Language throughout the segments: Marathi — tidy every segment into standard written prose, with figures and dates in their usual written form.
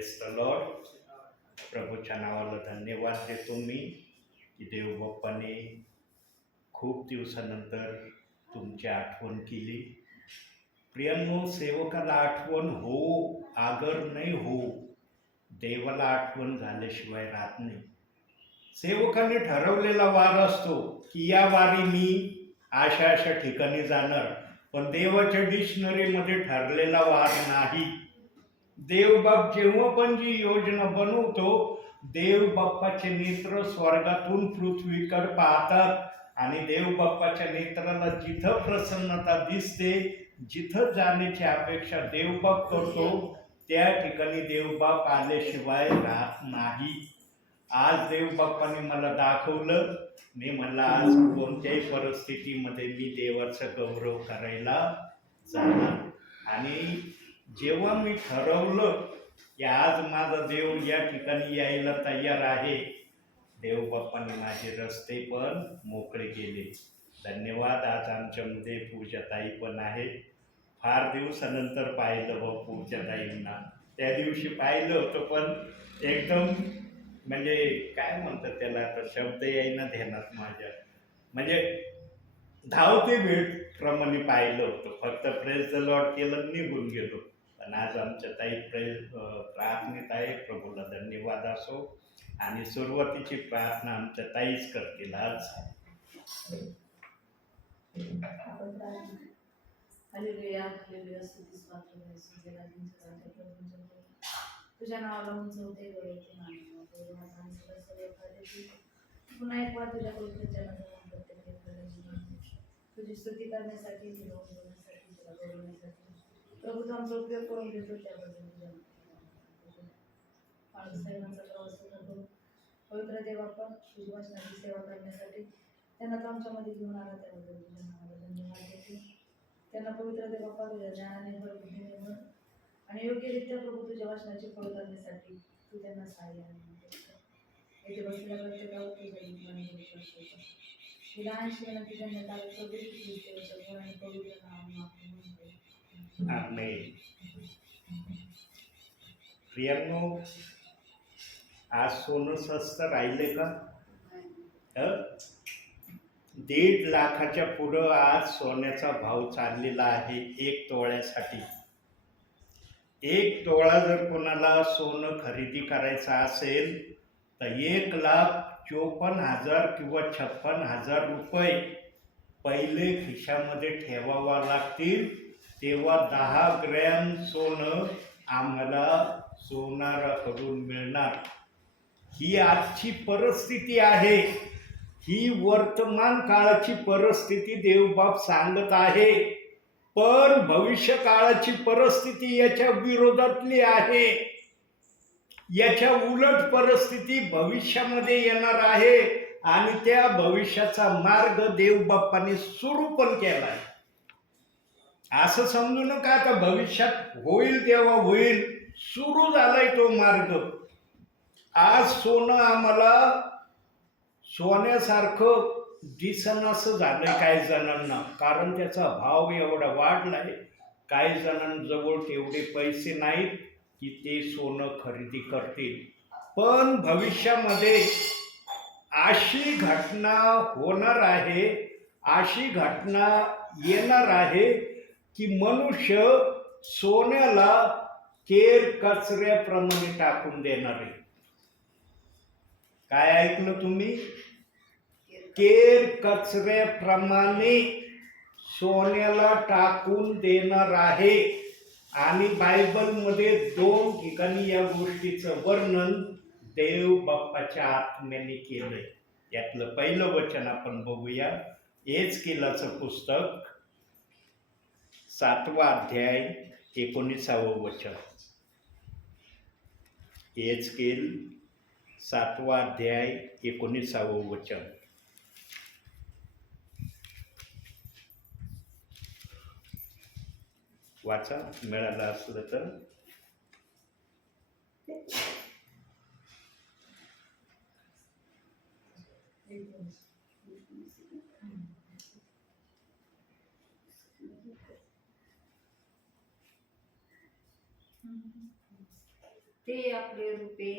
Press the Lord. प्रभूच्या नावाला धन्यवाद देतो मी की देवबाप्पाने खूप दिवसानंतर तुमची आठवण केली. प्रियांनो, सेवकाला आठवण हो आगर नाही हो, देवाला आठवण झाल्याशिवाय राहत नाही. सेवकाने ठरवलेला वार असतो की या वारी मी अशा अशा ठिकाणी जाणार, पण देवाच्या डिक्शनरीमध्ये ठरलेला वार नाही. देवबाप जेव्हा पण जी योजना बनवतो, देवबाप्पाचे नेत्र स्वर्गातून पृथ्वीकडे पाहतात आणि देवबाप्पाच्या नेत्राला जिथं प्रसन्नता दिसते, जिथं जाण्याची अपेक्षा देवबाप करतो, त्या ठिकाणी देवबाप आल्याशिवाय राहत नाही. आज देवबाप्पाने मला दाखवलं. मी म्हणलं आज कोणत्याही परिस्थितीमध्ये मी देवाचा गौरव करायला जाणार. आणि जेव्हा मी ठरवलं की आज माझा देव या ठिकाणी यायला तयार आहे, देवबाप्पाने माझे रस्ते पण मोकळे केले. धन्यवाद. आज आमच्यामध्ये पूजाताई पण आहे. फार दिवसानंतर पाहिलं हो पूजाताईंना. त्या दिवशी पाहिलं होतं पण एकदम म्हणजे काय म्हणतात त्याला, आता शब्द येईना ध्यानात माझ्या, म्हणजे धावते भेट प्रमाणे पाहिलं होतं. फक्त प्रेस द लॉर्ड केलं, निघून गेलो. पण आज आमच्या ताई प्रार्थनेत आहे. प्रभूला धन्यवाद असो. आणि सुरुवातीची प्रार्थना आमच्या ताईच करतील आज. तुझ्या नावाला उंचवते पुन्हा एक वार तुझ्या तुझी स्तुती करण्यासाठी, तुला गौरवण्यासाठी प्रभू तू आमचा उपयोग करून घेतो. त्याबद्दल तुझ्या साहेबांचा प्रवास करतो. पवित्र देवाप्पा, तुझी वचनाची सेवा करण्यासाठी त्यांना तो आमच्यामध्ये घेऊन आला, त्याबद्दल तुझ्या नावाला धन्यवाद देते. त्यांना पवित्र देवाप्पा तुझ्या ज्ञानाने भर, बुद्धीने भर आणि योग्यरित्या प्रभू तुझ्या वचनाची फळ करण्यासाठी तू त्यांना सहाय्य आणि येथे बसलेल्या प्रत्येकावर तुझ्या विधानशी विनंती करण्यात आली. आणि पवित्र नाव आमेन. प्रियांनो, आज सोनं स्वस्त राहिले का? 1.5 लाखाच्या पुढं आज सोन्याचा भाव चाललेला आहे 1 तोळ्यासाठी. 1 तोळा जर कोणाला सोनं खरेदी करायचं असेल तर 1,54,000 किंवा 56,000 रुपये पहिले खिशामध्ये ठेवावा लागतील. तेव्हा 10 ग्रॅम सोनं आम्हाला सोनाराकडून मिळणार. ही आजची परिस्थिती आहे. ही वर्तमान काळाची परिस्थिती देवबाप सांगत आहे. पण भविष्य काळाची परिस्थिती याच्या विरोधातली आहे. याच्या उलट परिस्थिती भविष्यामध्ये येणार आहे आणि त्या भविष्याचा मार्ग देवबाप्पाने सुरू पण केलाय. असं समजू नका आता भविष्यात होईल तेव्हा होईल, सुरू झालाय तो मार्ग. आज सोनं आम्हाला सोन्यासारखं दिसनासं झालंय काही जणांना, कारण त्याचा भाव एवढा वाढलाय. काही जणांजवळ तेवढे पैसे नाहीत की ते सोनं खरेदी करतील. पण भविष्यामध्ये अशी घटना होणार आहे, अशी घटना येणार आहे की मनुष्य सोन्याला केर कचऱ्याप्रमाणे टाकून देणार आहे. काय ऐकलं तुम्ही? केर कचऱ्याप्रमाणे सोन्याला टाकून देणार आहे. आणि बायबलमध्ये 2 ठिकाणी या गोष्टीचं वर्णन देव बाप्पाच्या आत्म्याने केलंय. यातलं पहिलं वचन आपण बघूया. एहेजकेलाचं पुस्तक 7वा अध्याय 19वा वचन. एहेजकेल 7वा अध्याय 19वा वचन. वाचा, मिळालं असलं तर. ते आपले रुपये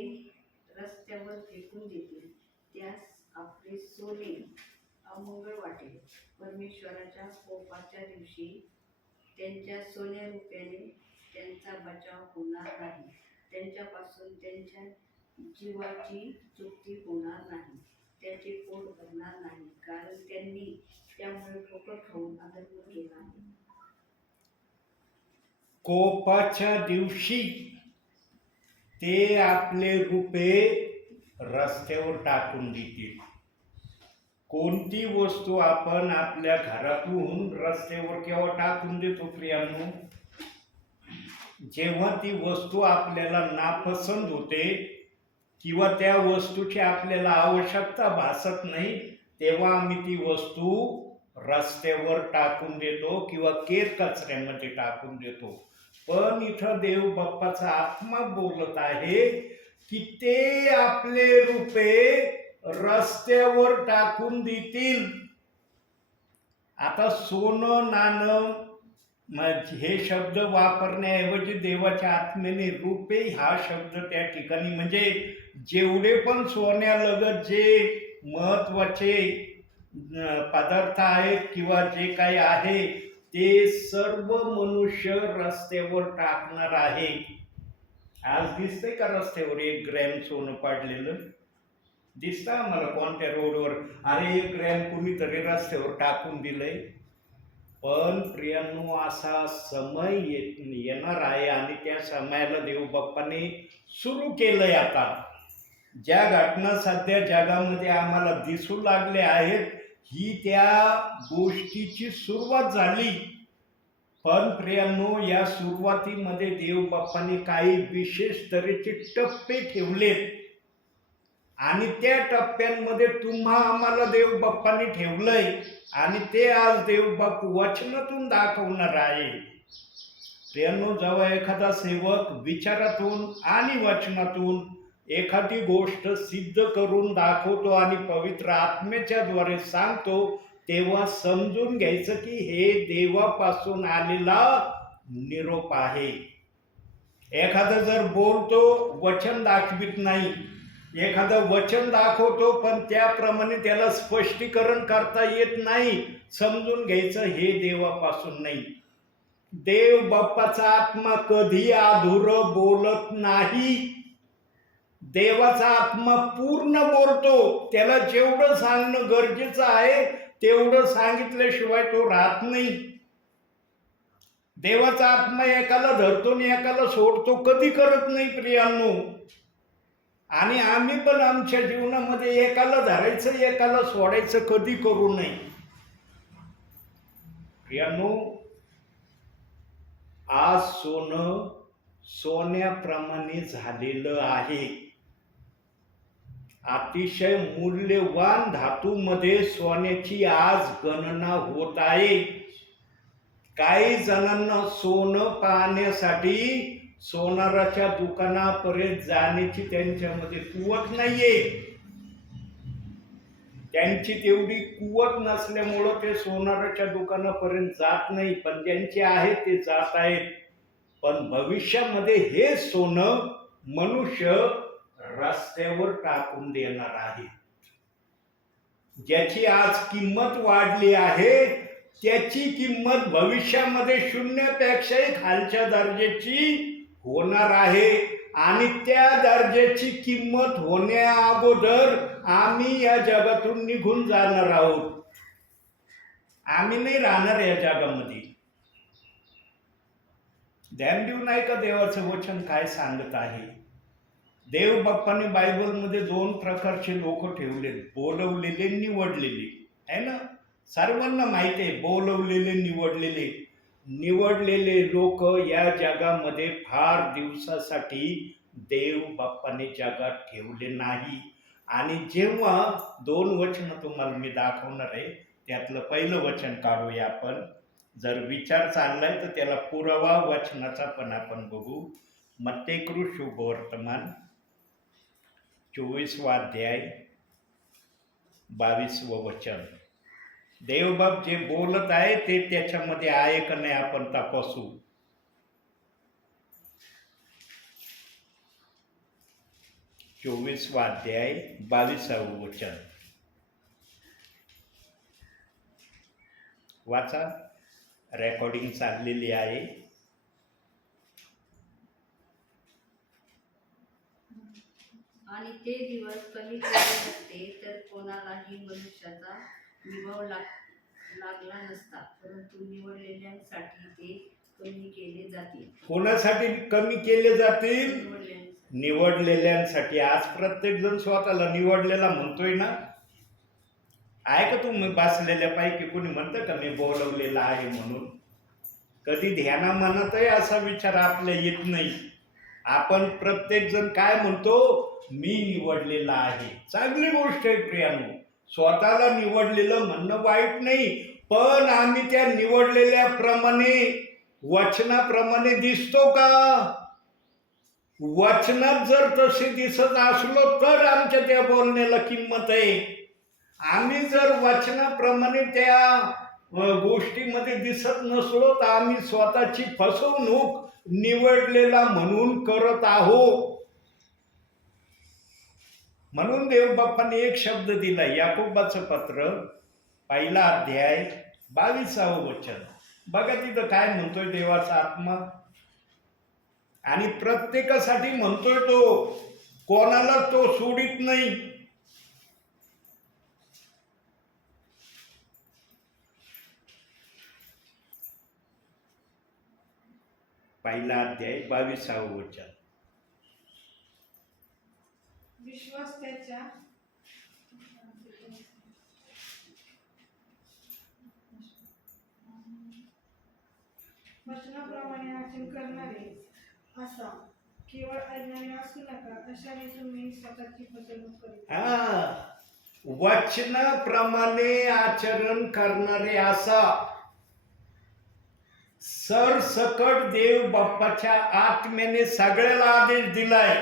रस्त्यावर फेकून देतील, त्यास आपले सोने अमंगळ वाटेल. परमेश्वराच्या कोपाच्या दिवशी त्यांच्या सोन्या रुपयाने त्यांचा बचाव होणार नाही, त्यांच्यापासून त्यांच्या जीवाची चुकी होणार नाही, त्याचे पोट भरणार नाही, कारण त्यांनी त्यामुळे ठोकर खाऊन अधर्म केला आहे. कोपाच्या दिवशी ते आपले रुपये रस्त्यावर टाकून देतील. कोणती वस्तू आपण आपल्या घरातून रस्त्यावर केव्हा टाकून देतो प्रियांनो? जेव्हा ती वस्तू आपल्याला नापसंत होते किंवा त्या वस्तूची आपल्याला आवश्यकता भासत नाही, तेव्हा आम्ही ती वस्तू रस्त्यावर टाकून देतो किंवा केर कचऱ्यामध्ये टाकून देतो. पण इथं देव बाप्पाचा आत्मा बोलत आहे की ते आपले रुपये रस्त्यावर टाकून देतील. आता सोनं नाणं हे शब्द वापरण्याऐवजी देवाच्या आत्म्याने रुपये हा शब्द त्या ठिकाणी म्हणजे जेवढे पण सोन्यालगत जे महत्वाचे पदार्थ आहेत किंवा जे काही आहे ते सर्व मनुष्य रस्त्यावर टाकणार आहे. आज दिसतंय का रस्त्यावर 1 ग्रॅम सोनं पाडलेलं? दिसतं आम्हाला कोणत्या रोडवर? अरे 1 ग्रॅम कुणीतरी रस्त्यावर टाकून दिलंय. पण प्रियांनो, असा समय येणार आहे आणि त्या समयाला देव बाप्पाने सुरू केलंय. आता ज्या घटना सध्या जगामध्ये आम्हाला दिसू लागल्या आहेत ही त्या गोष्टीची सुरुवात झाली. पण प्रियांनो, या सुरुवातीमध्ये देव बाप्पाने काही विशेष तऱ्हेचे टप्पे ठेवलेत आणि त्या टप्प्यांमध्ये तुम्हा आम्हाला देव बाप्पाने ठेवलंय आणि ते आज देव बाप वचनातून दाखवणार आहे. प्रियांनो, जेव्हा एखादा सेवक विचारातून आणि वचनातून एखादी गोष्ट सिद्ध करून दाखवतो आणि पवित्र आत्म्याच्या द्वारे सांगतो, तेव्हा समजून घ्यायचं की हे देवापासून आलेला निरोप आहे. एखादं जर बोलतो वचन दाखवित नाही, एखादं वचन दाखवतो पण त्याप्रमाणे त्याला स्पष्टीकरण करता येत नाही, समजून घ्यायचं हे देवापासून नाही. देव बाप्पाचा आत्मा कधी अधुरं बोलत नाही. देवाचा आत्मा पूर्ण बोलतो. त्याला जेवढं सांगणं गरजेचं आहे तेवढं सांगितल्याशिवाय तो राहत नाही. देवाचा आत्मा एकाला धरतो आणि एकाला सोडतो कधी करत नाही प्रियांनो. आणि आम्ही पण आमच्या जीवनामध्ये एकाला धरायचं एकाला सोडायचं कधी करू नये. प्रियांनो, आज सोनं सोन्याप्रमाणे झालेलं आहे. अतिशय मूल्यवान धातूमध्ये सोन्याची आज गणना होत आहे. काही जणांना सोनं पाहण्यासाठी सोनाराच्या दुकानापर्यंत जाण्याची त्यांच्यामध्ये कुवत नाहीये. त्यांची तेवढी कुवत नसल्यामुळं ते सोनाराच्या दुकानापर्यंत जात नाही. पण ज्यांचे आहे ते जात आहेत. पण भविष्यामध्ये हे सोनं मनुष्य रस्त्यावर टाकून देणार आहे. ज्याची आज किंमत वाढली आहे त्याची किंमत भविष्यामध्ये शून्यापेक्षाही खालच्या दर्जाची होणार आहे. आणि त्या दर्जाची किंमत होण्या अगोदर आम्ही या जगातून निघून जाणार आहोत. आम्ही नाही राहणार या जगामध्ये. ध्यान देऊ नाही का देवाचं वचन काय सांगत आहे? देव बाप्पाने बायबलमध्ये 2 प्रकारचे लोक ठेवले, बोलवलेले, निवडलेले. आहे ना? सर्वांना माहिती आहे बोलवलेले, निवडलेले. निवडलेले लोक या जगामध्ये फार दिवसासाठी देव बाप्पाने जगात ठेवले नाही. आणि जेव्हा 2 वचन तुम्हाला मी दाखवणार आहे त्यातलं पहिलं वचन काढूया आपण. जर विचार चाललाय तर त्याला पुरावा वचनाचा पण आपण बघू. मत्तेकृ शुभवर्तमान 24वा अध्याय 22वं वचन. देवबाप जे बोलत आहे ते त्याच्यामध्ये आहे का नाही आपण तपासू. 24वा अध्याय 22वं वचन वाचा. रेकॉर्डिंग चाललेली आहे. आणि ते दिवस कमी केले नसते तर कोणालाही मनुष्याचा निभाव लागला नसता, परंतु निवडलेल्यांसाठी ते कमी केले जातील. कोणासाठी कमी केले जातील? निवडलेल्यांसाठी. निवडलेल्यांसाठी. आज प्रत्येक जण स्वतःला निवडलेला म्हणतोय ना. आहे का तुम्ही बसलेल्या पैकी कोणी म्हणतं का मी बोलवलेला आहे म्हणून? कधी ध्याना मनातही असा विचार आपल्या येत नाही. आपण प्रत्येक जण काय म्हणतो? मी निवडलेला आहे. चांगली गोष्ट आहे प्रियानो. स्वतःला निवडलेलं म्हणणं वाईट नाही, पण आम्ही त्या निवडलेल्या प्रमाणे वचनाप्रमाणे दिसतो का? वचनात जर तसे दिसत असलो तर आमच्या त्या बोलण्याला किंमत आहे. आम्ही जर वचनाप्रमाणे त्या गोष्टीमध्ये दिसत नसलो तर आम्ही स्वतःची फसवणूक निवडलेला म्हणून करत आहोत. म्हणून देवबापाने एक शब्द दिला. याकोबाचं पत्र 1 अध्याय 22वं वचन. बघा तिथं काय म्हणतोय देवाचा आत्मा. आणि प्रत्येकासाठी म्हणतोय तो, कोणाला तो सोडित नाही. पहिला अध्याय 22वं वचन. विश्वास त्याच्या वचनाप्रमाणे आचरण करणारे असा. केवळ अज्ञानी असू नका, अशाने तुम्ही स्वतःची फसवणूक करीत. वचनाप्रमाणे आचरण करणारे असा. सरसकट देव बाप्पाच्या आत्म्याने सगळ्याला आदेश दिलाय.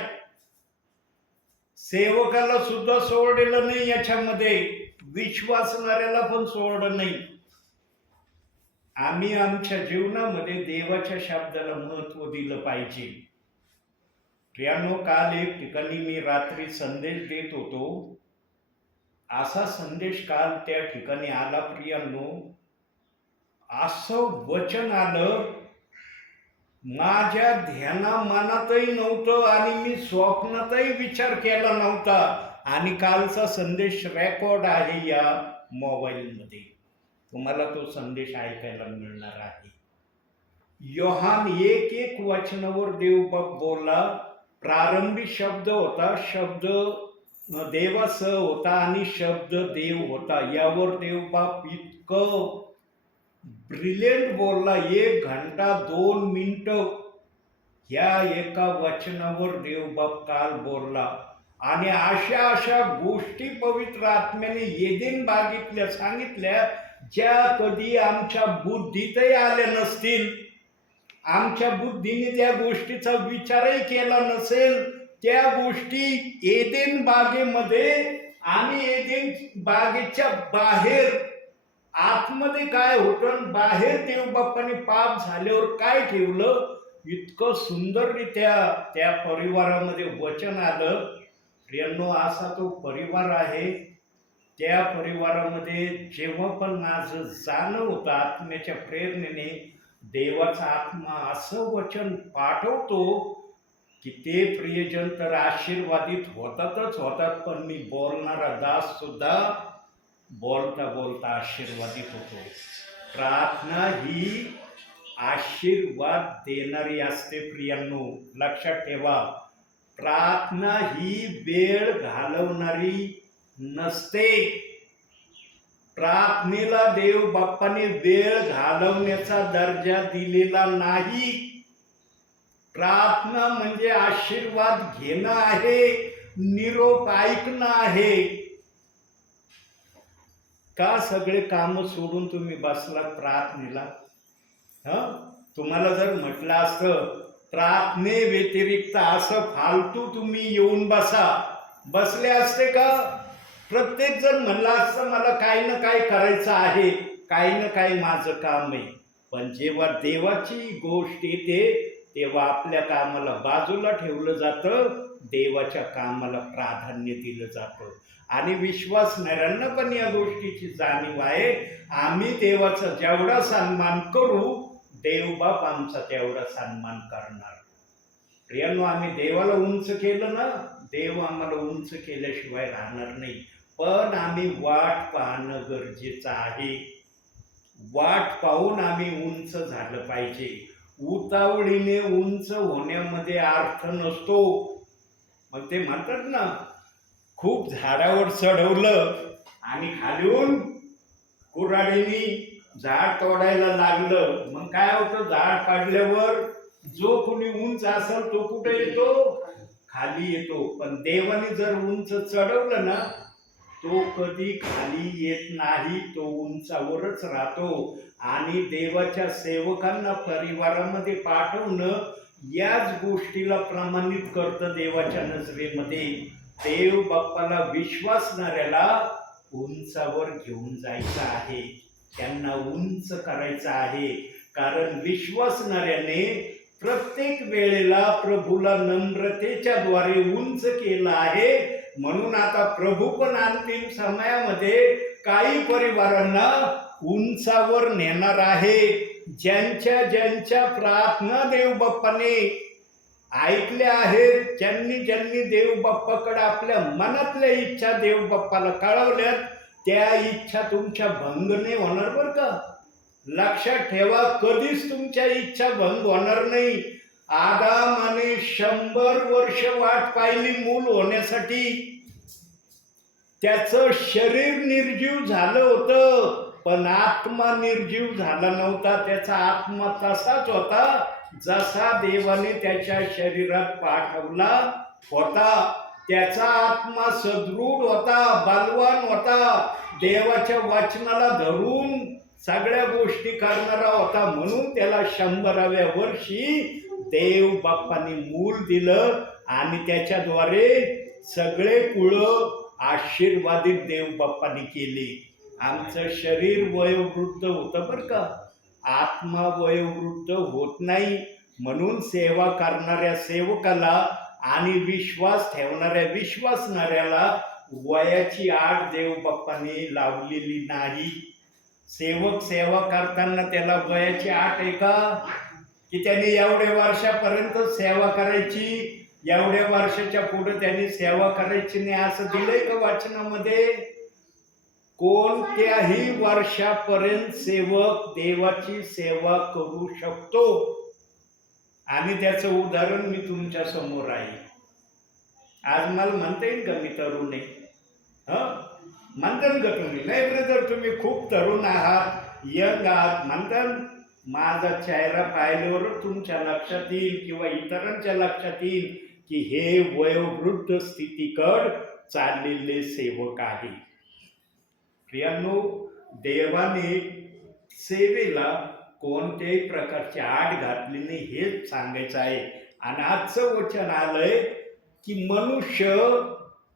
सेवकाला सुद्धा सोडलेलं नाही, याच्यामध्ये विश्वासणाऱ्याला पण सोडलं नाही. आम्ही आमच्या जीवनामध्ये देवाच्या शब्दाला महत्व दिलं पाहिजे. प्रियानो, काल एक ठिकाणी मी रात्री संदेश देत होतो. असा संदेश काल त्या ठिकाणी आला प्रियानो. असं वचन आलं, माझ्या ध्यानामानातही नव्हतं आणि मी स्वप्नातही विचार केला नव्हता. आणि कालचा संदेश रेकॉर्ड आहे या मोबाईलमध्ये. तुम्हाला तो संदेश ऐकायला मिळणार आहे. योहान 1:1 वचनावर देवबाप बोलला. प्रारंभी शब्द होता, शब्द देवासह होता आणि शब्द देव होता. यावर देवबाप इतकं ब्रिलियंट बोलला. 1 घंटा 2 मिनिटं ह्या एका वचनावर देवबाप काल बोलला. आणि अशा गोष्टी पवित्र आत्म्याने एदेन बागेतल्या सांगितल्या, ज्या कधी आमच्या बुद्धीतही आल्या नसतील. आमच्या बुद्धीने त्या गोष्टीचा विचारही केला नसेल. त्या गोष्टी एदेन बागेमध्ये आणि एदेन बागेच्या बाहेर आतमध्ये काय होतं, बाहेर देवबाप्पाने पाप झाल्यावर काय ठेवलं, इतकं सुंदररित्या त्या परिवारामध्ये वचन आलं. प्रियांनो, असा तो परिवार आहे. त्या परिवारामध्ये जेव्हा पण माझं जाणं होतं आत्म्याच्या प्रेरणेने, देवाचा आत्मा असं वचन पाठवतो की ते प्रियजन तर आशीर्वादित होतातच होतात, पण मी बोलणारा दास सुद्धा बोलता बोलता आशीर्वादित होतो. प्रार्थना ही आशीर्वाद देणारी असते प्रियांनो. लक्षात ठेवा, प्रार्थना ही वेळ घालवणारी नसते. प्रार्थनेला देव बाप्पाने वेळ घालवण्याचा दर्जा दिलेला नाही. प्रार्थना म्हणजे आशीर्वाद घेणं आहे, निरोप ऐकणं आहे. का सगळे काम सोडून तुम्ही बसलात प्रार्थनेला? तुम्हाला जर म्हटलं असतं प्रार्थने व्यतिरिक्त असं फालतू तुम्ही येऊन बसले असते का? प्रत्येक जण म्हणलं असतं मला काही ना काही करायचं आहे, काही ना काही माझं काम आहे. पण जेव्हा देवाची गोष्ट येते तेव्हा आपल्या कामाला बाजूला ठेवलं जातं, देवाच्या कामाला प्राधान्य दिलं जातं. आणि विश्वासणाऱ्यांना पण या गोष्टीची जाणीव आहे, आम्ही देवाचा जेवढा सन्मान करू, देवबाप आमचा तेवढा सन्मान करणार. प्रियांनो, आम्ही देवाला उंच केलं ना, देव आम्हाला उंच केल्याशिवाय राहणार नाही. पण आम्ही वाट पाहणं गरजेचं आहे. वाट पाहून आम्ही उंच झालं पाहिजे. उतावळीने उंच होण्यामध्ये अर्थ नसतो. मग ते म्हणतात ना, खूप झाडावर चढवलं आणि खालून कुऱ्हाडीने झाड तोडायला लागलं, मग काय होतं, झाड काढल्यावर जो कोणी उंच असेल तो कुठे येतो, खाली येतो. पण देवाने जर उंच चढवलं ना, तो कधी खाली येत नाही, तो उंचावरच राहतो. आणि देवाच्या सेवकांना परिवारामध्ये पाठवणं याच गोष्टीला प्रमाणित करतं देवाच्या नजरेमध्ये. देव बाप्पाला विश्वासणाऱ्याला उंचावर घेऊन जायचं आहे, त्यांना उंच करायचं आहे. कारण विश्वासणाऱ्याने प्रत्येक वेळेला प्रभूला नम्रतेच्या द्वारे उंच केलं आहे. म्हणून आता प्रभू पण अंतिम समयामध्ये काही परिवारांना उंचावर नेणार आहे. ज्यांच्या ज्यांच्या प्रार्थना देव बाप्पाने ऐकल्या आहेत, ज्यांनी ज्यांनी देव बाप्पाकडे आपल्या मनातल्या इच्छा देव बाप्पाला कळवल्यात, त्या इच्छा तुमच्या भंग नाही होणार बरं का. लक्षात ठेवा, कधीच तुमच्या इच्छा भंग होणार नाही. आदामाने 100 वर्ष वाट पाहिली मूल होण्यासाठी. त्याचं शरीर निर्जीव झालं होतं, पण आत्मा निर्जीव झाला नव्हता. त्याचा आत्मा तसाच होता जसा देवाने त्याच्या शरीरात पाठवला होता. त्याचा आत्मा सदृढ होता, बलवान होता, देवाच्या वचनाला धरून सगळ्या गोष्टी करणारा होता. म्हणून त्याला 100व्या वर्षी देव बाप्पाने मूल दिलं आणि त्याच्याद्वारे सगळे कुळं आशीर्वादित देव बाप्पाने केली. आमचं शरीर वयोवृद्ध होतं बरं का, आत्मा वयोवृद्ध होत नाही. म्हणून सेवा करणाऱ्या सेवकाला आणि विश्वास ठेवणाऱ्या विश्वासणाऱ्याला वयाची आड देव बाप्पाने लावलेली नाही. सेवक सेवा करताना त्याला वयाची आट आहे का, की त्याने एवढ्या वर्षापर्यंत सेवा करायची, एवढ्या वर्षाच्या पुढे त्यांनी सेवा करायची नाही, असं दिलंय का वाचनामध्ये? कोणत्याही वर्षापर्यंत सेवक देवाची सेवा करू शकतो. आणि त्याचं उदाहरण मी तुमच्या समोर आहे. आज मला म्हणता येईल का मी तरुण आहे? म्हणतात का तुम्ही? नाही ब्रदर, तुम्ही खूप तरुण आहात, यंग आहात म्हणतात. माझा चेहरा पाहिल्यावर तुमच्या लक्षात येईल किंवा इतरांच्या लक्षात येईल की हे वयोवृद्ध स्थितीकडे चाललेले सेवक आहे. प्रियांनो, देवाने सेवेला कोणत्याही प्रकारची आड घातली नाही हेच सांगायचं आहे. आणि आजचं वचन आलंय की मनुष्य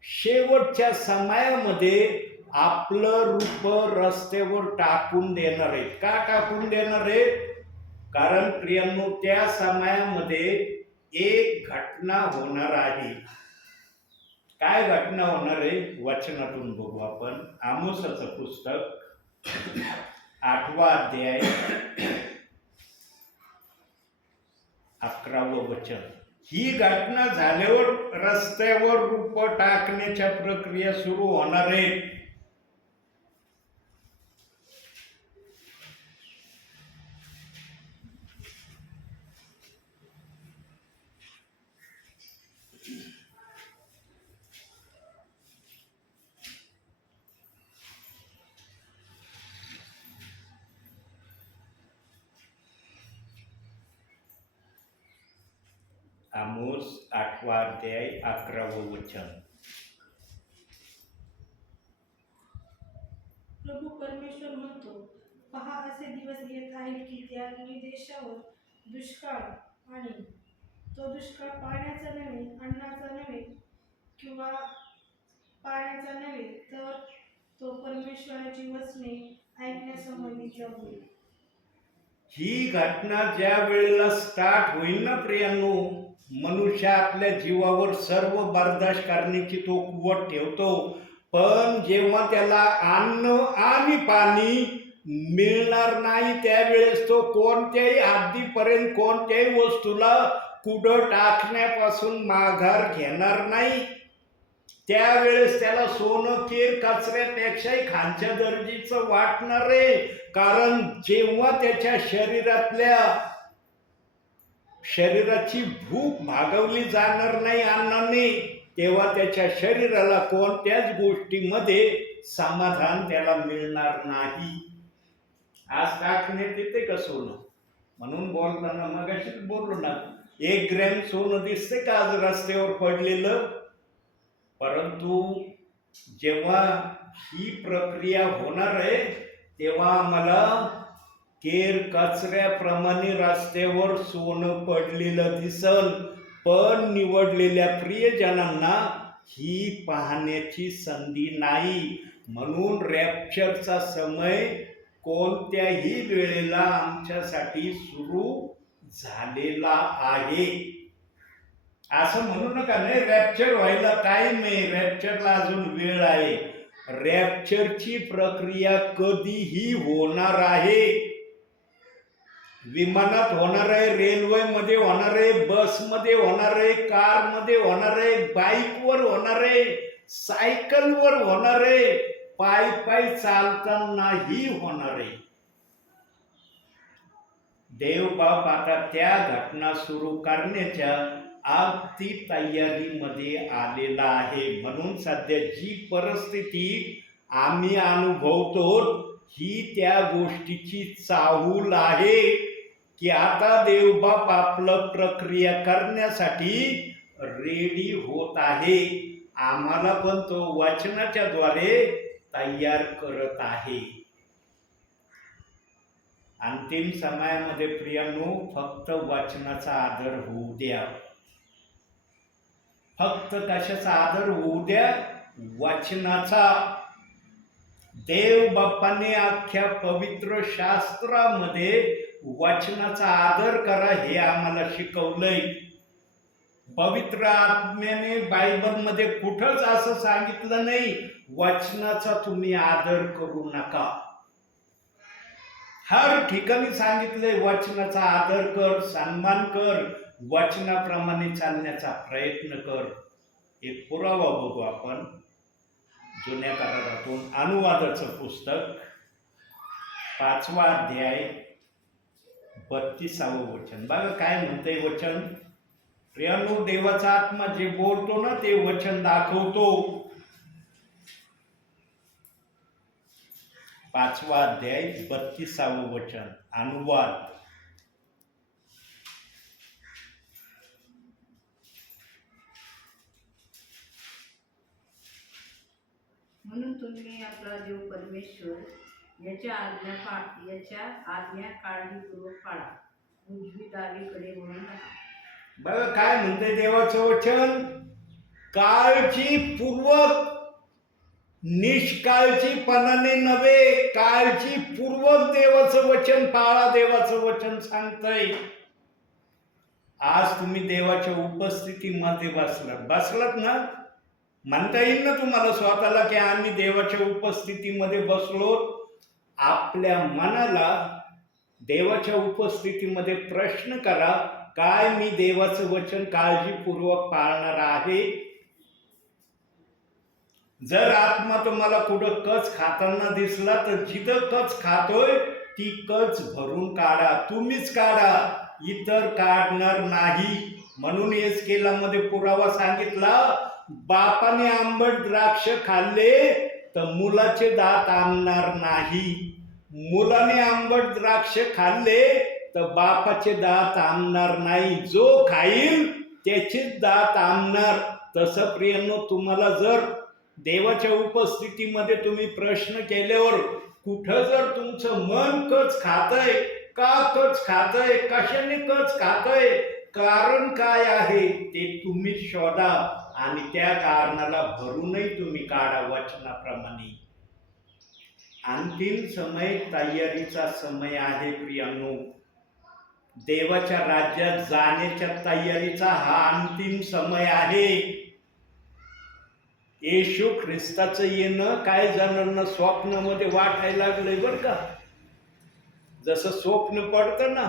शेवटच्या समयामध्ये आपलं रूप रस्त्यावर टाकून देणार आहे. का टाकून देणार आहे? कारण प्रियांनो, त्या समयामध्ये एक घटना होणार आहे. काय घटना होणार आहे? वचनातून बघू आपण. आमोसाचं पुस्तक 8वा अध्याय 11वं वचन. ही घटना झाल्यावर रस्त्यावर रूप टाकण्याच्या प्रक्रिया सुरू होणार आहे. आमोस 8वा अध्याय 11वं वचन. प्रभू परमेश्वर म्हणतो, पहा, असे दिवस येत आहेत की त्या मी देशावर दुष्काळ आणि तो दुष्काळ पाण्याचा नव्हे, अन्नाचा नव्हे किंवा पाण्याचा नव्हे, तर तो परमेश्वराची वचने ऐकण्यासंबंधीचा होईल. ही घटना ज्या वेळेला स्टार्ट होईल ना प्रियांनो, मनुष्य आपल्या जीवावर सर्व बर्दाश्त करण्याची तो कुवत ठेवतो, पण जेव्हा त्याला अन्न आणि पाणी मिळणार नाही त्यावेळेस तो कोणत्याही हद्दीपर्यंत कोणत्याही वस्तूला कुठं टाकण्यापासून माघार घेणार नाही. त्यावेळेस त्याला सोनं केर कचऱ्यापेक्षाही खालच्या दर्जाचं वाटणार आहे. कारण जेव्हा त्याच्या शरीराची भूक भागवली जाणार नाही अन्नाने, तेव्हा त्याच्या शरीराला कोणत्याच गोष्टीमध्ये समाधान त्याला मिळणार नाही. आज टाकण्यात येते का सोनं? म्हणून बोलताना मगाशीच बोललो ना, 1 ग्रॅम सोनं दिसते का आज रस्त्यावर पडलेलं? परंतु जेव्हा ही प्रक्रिया होणार आहे तेव्हा आम्हाला केर कचऱ्याप्रमाणे रस्त्यावर सोनं पडलेलं दिसल, पण निवडलेल्या प्रियजनांना ही पाहण्याची संधी नाही. म्हणून रॅप्चरचा समय कोणत्याही वेळेला आमच्यासाठी सुरू झालेला आहे. असं म्हणू नका नाही रॅप्चर व्हायला टाइम आहे, रॅप्चरला अजून वेळ आहे. रॅप्चरची प्रक्रिया कधीही होणार आहे. विमानात होणार आहे, रेल्वेमध्ये होणार आहे, बसमध्ये होणार आहे, कारमध्ये होणार आहे, बाईकवर होणार आहे, सायकलवर होणार आहे, पायी चालतानाही होणार आहे. देवबाप आता त्या घटना सुरू करण्याच्या अगदी तयारीमध्ये आलेला आहे. म्हणून सध्या जी परिस्थिती आम्ही अनुभवतो ही त्या गोष्टीची चाहूल आहे की आता देवबाप आपलं प्रक्रिया करण्यासाठी रेडी होत आहे. आम्हाला पण तो वचनाच्या द्वारे तयार करत आहे. अंतिम समयामध्ये प्रियांनो फक्त वचनाचा आदर होऊ द्या. फक्त कशाचा आदर होऊ द्या? वचनाचा. देव बाप्पाने अख्ख्या पवित्र शास्त्रामध्ये वचनाचा आदर करा हे आम्हाला शिकवलंय. पवित्र आत्म्याने बायबलमध्ये कुठंच असं सांगितलं नाही वचनाचा तुम्ही आदर करू नका. हर ठिकाणी सांगितलंय वचनाचा आदर कर, सन्मान कर, वचनाप्रमाणे चालण्याचा प्रयत्न कर. एक पुरावा बघू आपण जुन्या करारातून अनुवादाचं पुस्तक 5वा अध्याय 32वे वचन. बघा काय म्हणतंय वचन. प्रियांनो, देवाचा आत्मा जे बोलतो ना ते वचन दाखवतो. 5वा अध्याय 32वे वचन अनुवाद. म्हणून तुम्ही आपला देव परमेश्वर याच्या आज्ञा काळजीपूर्वक पाळा, उजवी डावीकडे वळू नका. बघा काय म्हणते देवाचं वचन. काळजीपूर्वक, निष्काळजीपणाने नव्हे, काळजीपूर्वक देवाचं वचन पाळा. देवाचं वचन सांगतंय. आज तुम्ही देवाच्या उपस्थितीमध्ये बसलात ना, म्हणता येईल ना तुम्हाला स्वतःला की आम्ही देवाच्या उपस्थितीमध्ये बसलो. आपल्या मनाला देवाच्या उपस्थितीमध्ये प्रश्न करा, काय मी देवाचं वचन काळजीपूर्वक पाळणार आहे? जर आत्मा तुम्हाला कुठं कच खाताना दिसला तर जिथं कच खातोय ती कच भरून काढा. तुम्हीच काढा, इतर काढणार नाही. म्हणून एस्केलामध्ये पुरावा सांगितला, बापाने आंबट द्राक्ष खाल्ले तर मुलाचे दात आंबणार नाही, मुलाने आंबट द्राक्ष खाल्ले तर बापाचे दात आंबणार नाही. जो खाईल त्याचेच दात आंबणार. तसं प्रियांनो, तुम्हाला जर देवाच्या उपस्थितीमध्ये तुम्ही प्रश्न केल्यावर कुठं जर तुमचं मन कच खातंय, का कच खातंय, कशाने कच खातंय, कारण काय आहे ते तुम्ही शोधा आणि त्या कारणाला भरूनही तुम्ही काढा वचनाप्रमाणे. अंतिम समय तयारीचा समय आहे प्रियांनो. देवाच्या राज्यात जाण्याच्या तयारीचा हा अंतिम समय आहे. येशू ख्रिस्ताचं येणं काय जणांना स्वप्नामध्ये वाटायला लागलंय बरं का. जसं स्वप्न पडतं ना,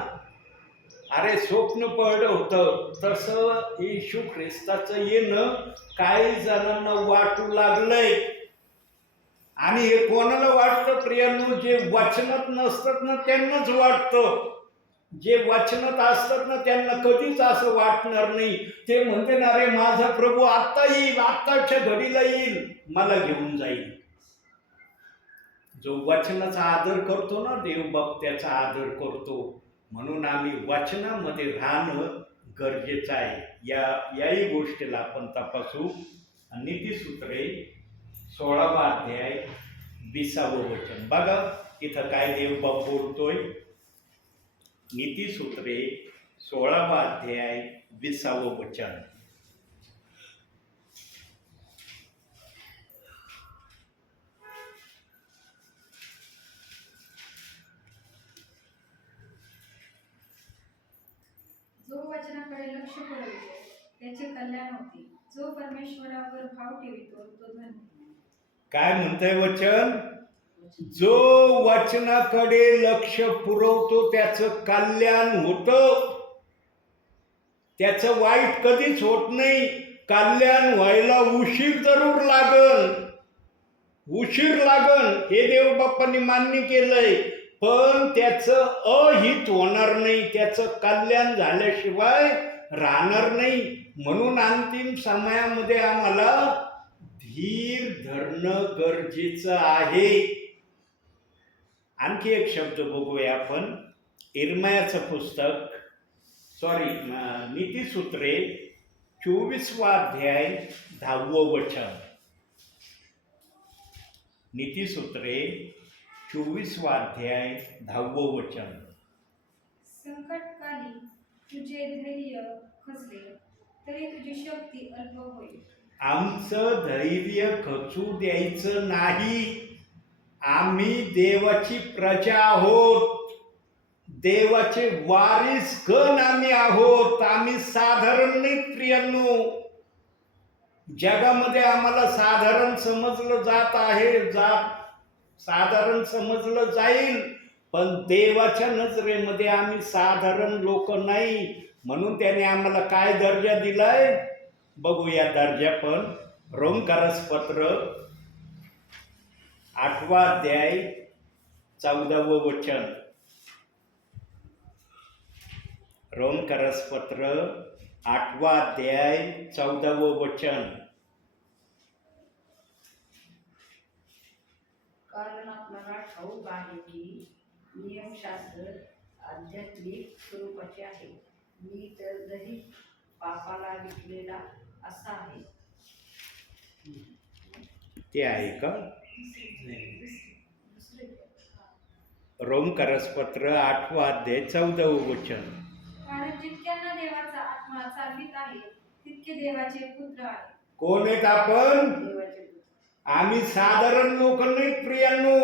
अरे स्वप्न पडलं होतं तसं येशू ख्रिस्ताचं येणं काही जणांना वाटू लागलंय. आणि हे कोणाला वाटतं प्रियांनो? जे वचनात नसतात ना त्यांनाच वाटतं. जे वचनात असतात ना त्यांना कधीच असं वाटणार नाही. ते म्हणते ना, अरे माझा प्रभू आत्ता येईल, आत्ताच्या घडीला येईल, मला घेऊन जाईल. जो वचनाचा आदर करतो ना, देवबाप त्याचा आदर करतो. म्हणून आम्ही वचनामध्ये राहणं गरजेचं आहे. याही गोष्टीला आपण तपासू. नीतिसूत्रे 16वा अध्याय 20वं वचन बघा. इथं काय देवबाप बोलतोय. नीतिसूत्रे 16वा अध्याय 20वं वचन. जो वचनाकडे लक्ष पुरवितो त्याचे कल्याण होते. जो परमेश्वरावर भाव ठेवितो तो धन्य. काय म्हणतंय वचन? जो वचनाकडे लक्ष पुरवतो त्याचं कल्याण होतं. त्याचं वाईट कधीच होत नाही. कल्याण व्हायला उशीर जरूर लागल, उशीर लागल, हे देवबाप्पांनी मान्य केलंय. पण त्याचं अहित होणार नाही, त्याचं कल्याण झाल्याशिवाय राहणार नाही. म्हणून अंतिम समयामध्ये आम्हाला धीर धरणं गरजेचं आहे. आणखी एक शब्द बघूया आपण. इर्मयाचं पुस्तक नीतिसूत्रे 24वा अध्याय 10वं वचन. नीतिसूत्रे 24वा अध्याय 10वं वचन. संकटकाली तुझे धैर्य खचले तरी तुझी शक्ती अल्प होईल. आमचं धैर्य खचू द्यायचं नाही. आम्ही देवाची प्रजा आहोत, देवाचे वारिसगण आम्ही आहोत. आम्ही साधारण नाही प्रियांनो. जगामध्ये आम्हाला साधारण समजलं जात आहे, साधारण समजलं जाईल, पण देवाच्या नजरेमध्ये आम्ही साधारण लोक नाही. म्हणून त्याने आम्हाला काय दर्जा दिलाय बघूया. दर्जा पण रोमकारसपत्र 8वा अध्याय 14वं वचन. रोमकारसपत्र 8वा अध्याय 14वं वचन. कारण आपल्याला ठाऊक आहे की नियमशास्त्र आध्यात्मिक स्वरूपाचे आहे. मी तर जरी पापाला विकलेला असा आहे. ते आहे का? रोमकारसपत्र 8वा अध्याय 14वं वचन. कारण जितक्यांना देवाचा आत्मा चालवित आहे तितके देवाचे पुत्र आहे. कोण आहेत आपण? देवाचे आम्ही साधारण लोक नाही प्रियांनो.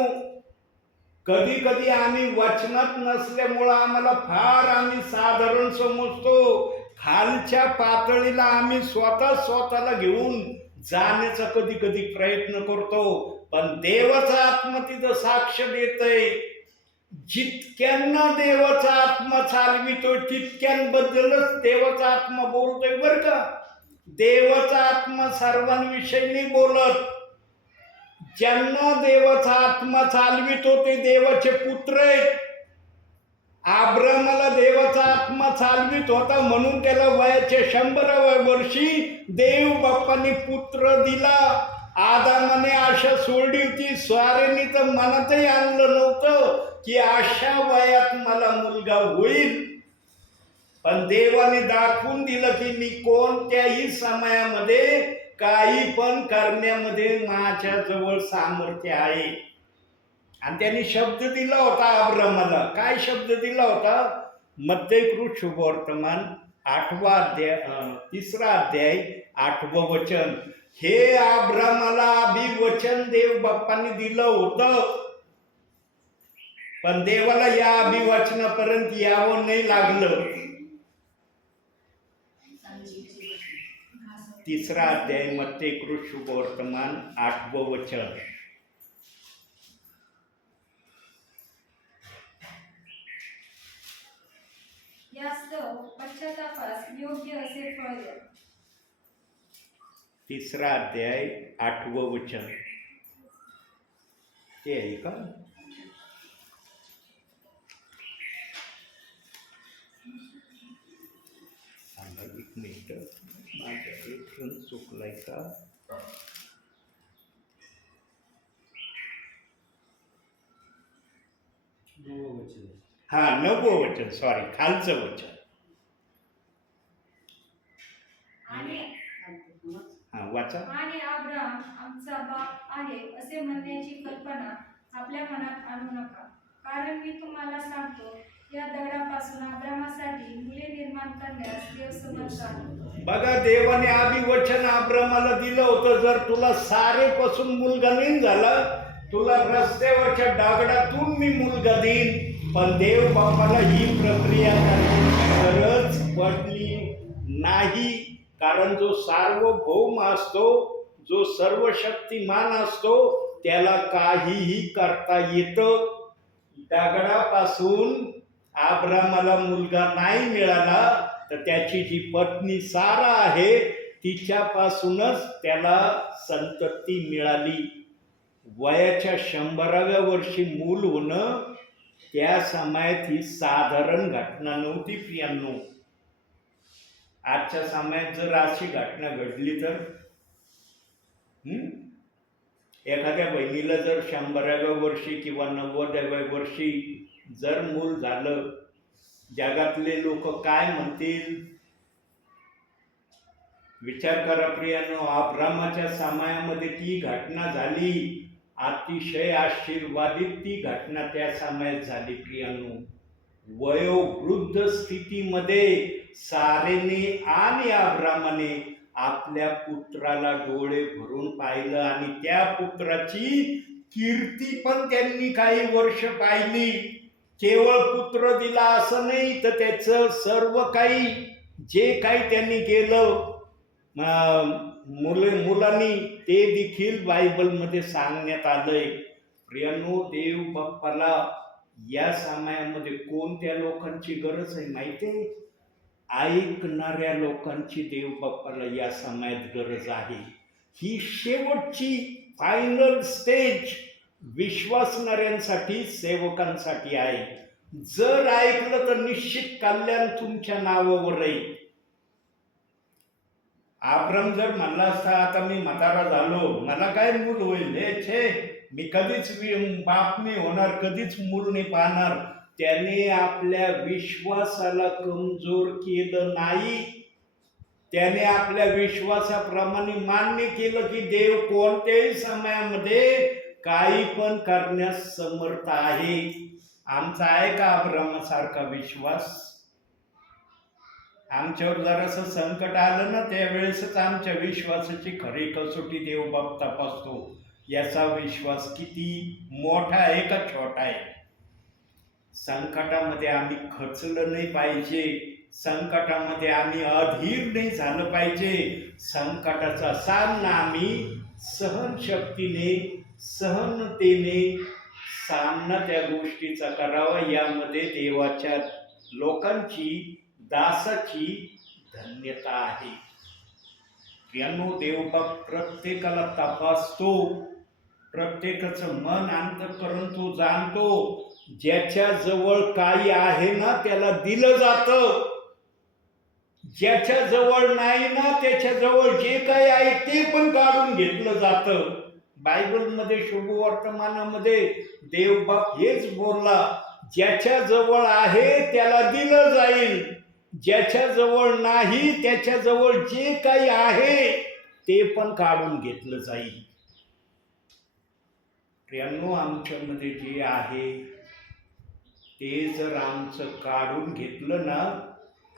कधी कधी आम्ही वचनात नसल्यामुळं आम्ही साधारण समजतो. खालच्या पातळीला आम्ही स्वतःला घेऊन जाण्याचा कधी कधी प्रयत्न करतो. पण देवाचा आत्मा तिथं साक्ष देतय. जितक्यांना देवाचा आत्मा चालवितो तितक्यांबद्दलच देवाचा आत्मा बोलतोय बर का. देवाचा आत्मा सर्वांविषयी नाही बोलत. ज्यांना देवाचा आत्मा चालवितो ते देवाचे पुत्र आहेत. अब्रामाला देवाचा आत्मा चालवित होता म्हणून त्याला वयाच्या 100व्या वर्षी देव बाप्पांनी पुत्र दिला. आदामाने आशा सोडली होती. स्वारेने तर मनातही आणलं नव्हतं की अशा वयात मला मुलगा होईल. पण देवाने दाखवून दिलं की मी कोणत्याही समयामध्ये काही पण करण्यामध्ये माझ्याजवळ सामर्थ्य आहे. आणि त्यांनी शब्द दिला होता अब्रामाला. काय शब्द दिला होता? मत्तेकृत शुभवर्तमान 8वा अध्याय 3रा अध्याय 8वं वचन. हे अब्रामाला अभिवचन देव बाप्पांनी दिलं होतं. पण देवाला या अभिवचनापर्यंत यावं नाही लागलं. 3रा अध्याय मत्तेकृत शुभवर्तमान 8वं वचन. यास्तव पश्चातापास योग्य असे फळ द्या. 3रा अध्याय 8वं वचन. ते आहे का? सांगा एक मिनिट, माझ्या इथून चुकलाय का? हा 9वं वचन, सॉरी, खालचं वचन. आणि हा वाचा. आणि अब्राम आमचा बाप आहे असे म्हणण्याची कल्पना आपल्या मनात आणू नका, कारण मी तुम्हाला सांगतो, या दगडापासून अब्रामासाठी मुले निर्माण करण्यास देव समर्थ आहे. बघा, देवाने अभिवचन अब्रामाला दिलं होतं, जर तुला सारेपासून मुलगा नाही झाला, तुला रस्त्यावरच्या दगडातून मी मुलगा देईन. पण देव बापाला ही प्रक्रिया करण्याची गरज पडली नाही, कारण जो सार्वभौम असतो, जो सर्वशक्तिमान असतो, त्याला काहीही करता येतं. दगडापासून अब्रामाला मुलगा नाही मिळाला, तर त्याची जी पत्नी सारा आहे तिच्यापासूनच त्याला संतती मिळाली. वयाच्या 100व्या वर्षी मूल होणं त्या समयात ही साधारण घटना नव्हती प्रियांनो. आजच्या समयात जर अशी घटना घडली तर एखाद्या बहिणीला जर 100व्या वर्षी किंवा 90व्या वर्षी जर मूल झालं, जगातले लोक काय म्हणतील? विचार करा प्रियांनो, अब्रामाच्या समयामध्ये ती घटना झाली. अतिशय आशीर्वादित ती घटना त्या समयात झाली प्रियांनो. वयोवृद्ध स्थितीमध्ये सारेने आणि अब्रामाने आपल्या पुत्राला डोळे भरून पाहिलं आणि त्या पुत्राची कीर्ती पण त्यांनी काही वर्ष पाहिली. केवळ पुत्र दिला असं नाही, तर त्याचं सर्व काही जे काही त्यांनी केलं मुलांनी ते देखील बायबलमध्ये सांगण्यात आलंय. प्रियांनो, देव बाप्पाला या समयामध्ये कोणत्या लोकांची गरज आहे माहिती आहे? ऐकणाऱ्या लोकांची देव बाप्पाला या समयात गरज आहे. ही शेवटची फायनल स्टेज विश्वासणाऱ्यांसाठी, सेवकांसाठी आहे. जर ऐकलं तर निश्चित कल्याण तुमच्या नावावर राहील. अब्राम जर म्हणला असता, आता मी म्हातारा झालो, मला काय मूल होईल, मी कधीच बाप नाही होणार, कधीच मूल नाही पाहणार, त्याने आपल्या विश्वासाला कमजोर केलं नाही. त्याने आपल्या विश्वासाप्रमाणे मान्य केलं की देव कोणत्याही समयामध्ये काही पण करण्यास समर्थ आहे. आमचा आहे का अब्रामासारखा विश्वास? आमच्यावर जरासं संकट आलं ना, त्यावेळेसच आमच्या विश्वासाची खरी कसोटी देव बाप तपासतो. याचा विश्वास किती मोठा आहे का छोटा आहे? संकटामध्ये आम्ही खचलं नाही पाहिजे, संकटामध्ये आम्ही अधीर नाही झालं पाहिजे. संकटाचा सामना आम्ही सहनशक्तीने, सहनतेने सामना त्या गोष्टीचा करावा. यामध्ये देवाच्या लोकांची, दासाची धन्यता आहे. प्रियांनो, देवबाप प्रत्येकाला तपासतो, प्रत्येकाचं मन अंतःकरण तो जाणतो. ज्याच्या जवळ काही आहे ना त्याला दिलं जातं, ज्याच्या जवळ नाही ना त्याच्या जवळ जे काही आहे ते पण काढून घेतलं जातं. बायबलमध्ये शुभवर्तमानामध्ये देवबाप हेच बोलला, ज्याच्या जवळ आहे त्याला दिलं जाईल, ज्याच्या जवळ नाही त्याच्या जवळ जे काही आहे ते पण काढून घेतलं जाईल. प्रियांनो, आमच्यामध्ये जे आहे ते जर आमचं काढून घेतलं ना,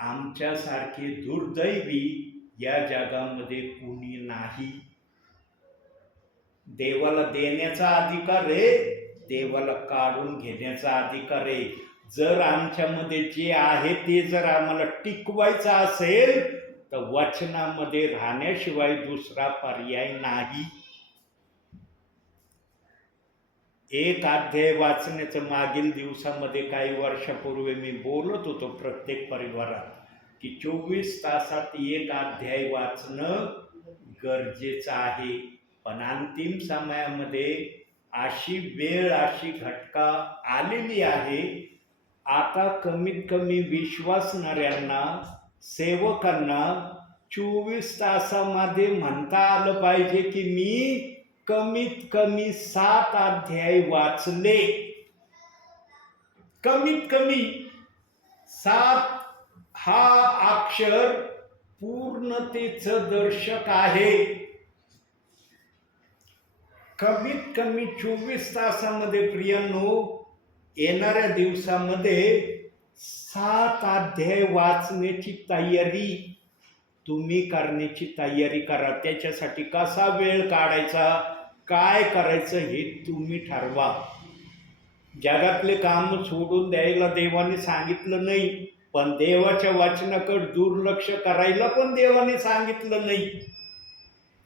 आमच्यासारखे दुर्दैवी या जगामध्ये कुणी नाही. देवाला देण्याचा अधिकार आहे, देवाला काढून घेण्याचा अधिकार आहे. जर आमच्यामध्ये जे आहे ते जर आम्हाला टिकवायचं असेल तर वचनामध्ये राहण्याशिवाय दुसरा पर्याय नाही. एक अध्याय वाचण्याचं मागील दिवसामध्ये काही वर्षापूर्वी मी बोलत होतो प्रत्येक परिवारात की 24 तासात एक अध्याय वाचणं गरजेचं आहे. पण अंतिम समयामध्ये अशी वेळ अशी घटका आलेली आहे. आता कमीत कमी विश्वासणाऱ्यांना सेवकांना 24 तासामध्ये म्हणता आलं पाहिजे की मी कमीत कमी 7 अध्याय वाचले. कमीत कमी 7 हा अक्षर पूर्णतेचं दर्शक आहे. कमीत कमी 24 तासामध्ये प्रियांनो येणाऱ्या दिवसामध्ये 7 अध्याय वाचण्याची तयारी तुम्ही करण्याची तयारी करा. त्याच्यासाठी कसा वेळ काढायचा, काय करायचं हे तुम्ही ठरवा. जगातले काम सोडून द्यायला देवाने सांगितलं नाही, पण देवाच्या वचनाकडे दुर्लक्ष करायला पण देवाने सांगितलं नाही.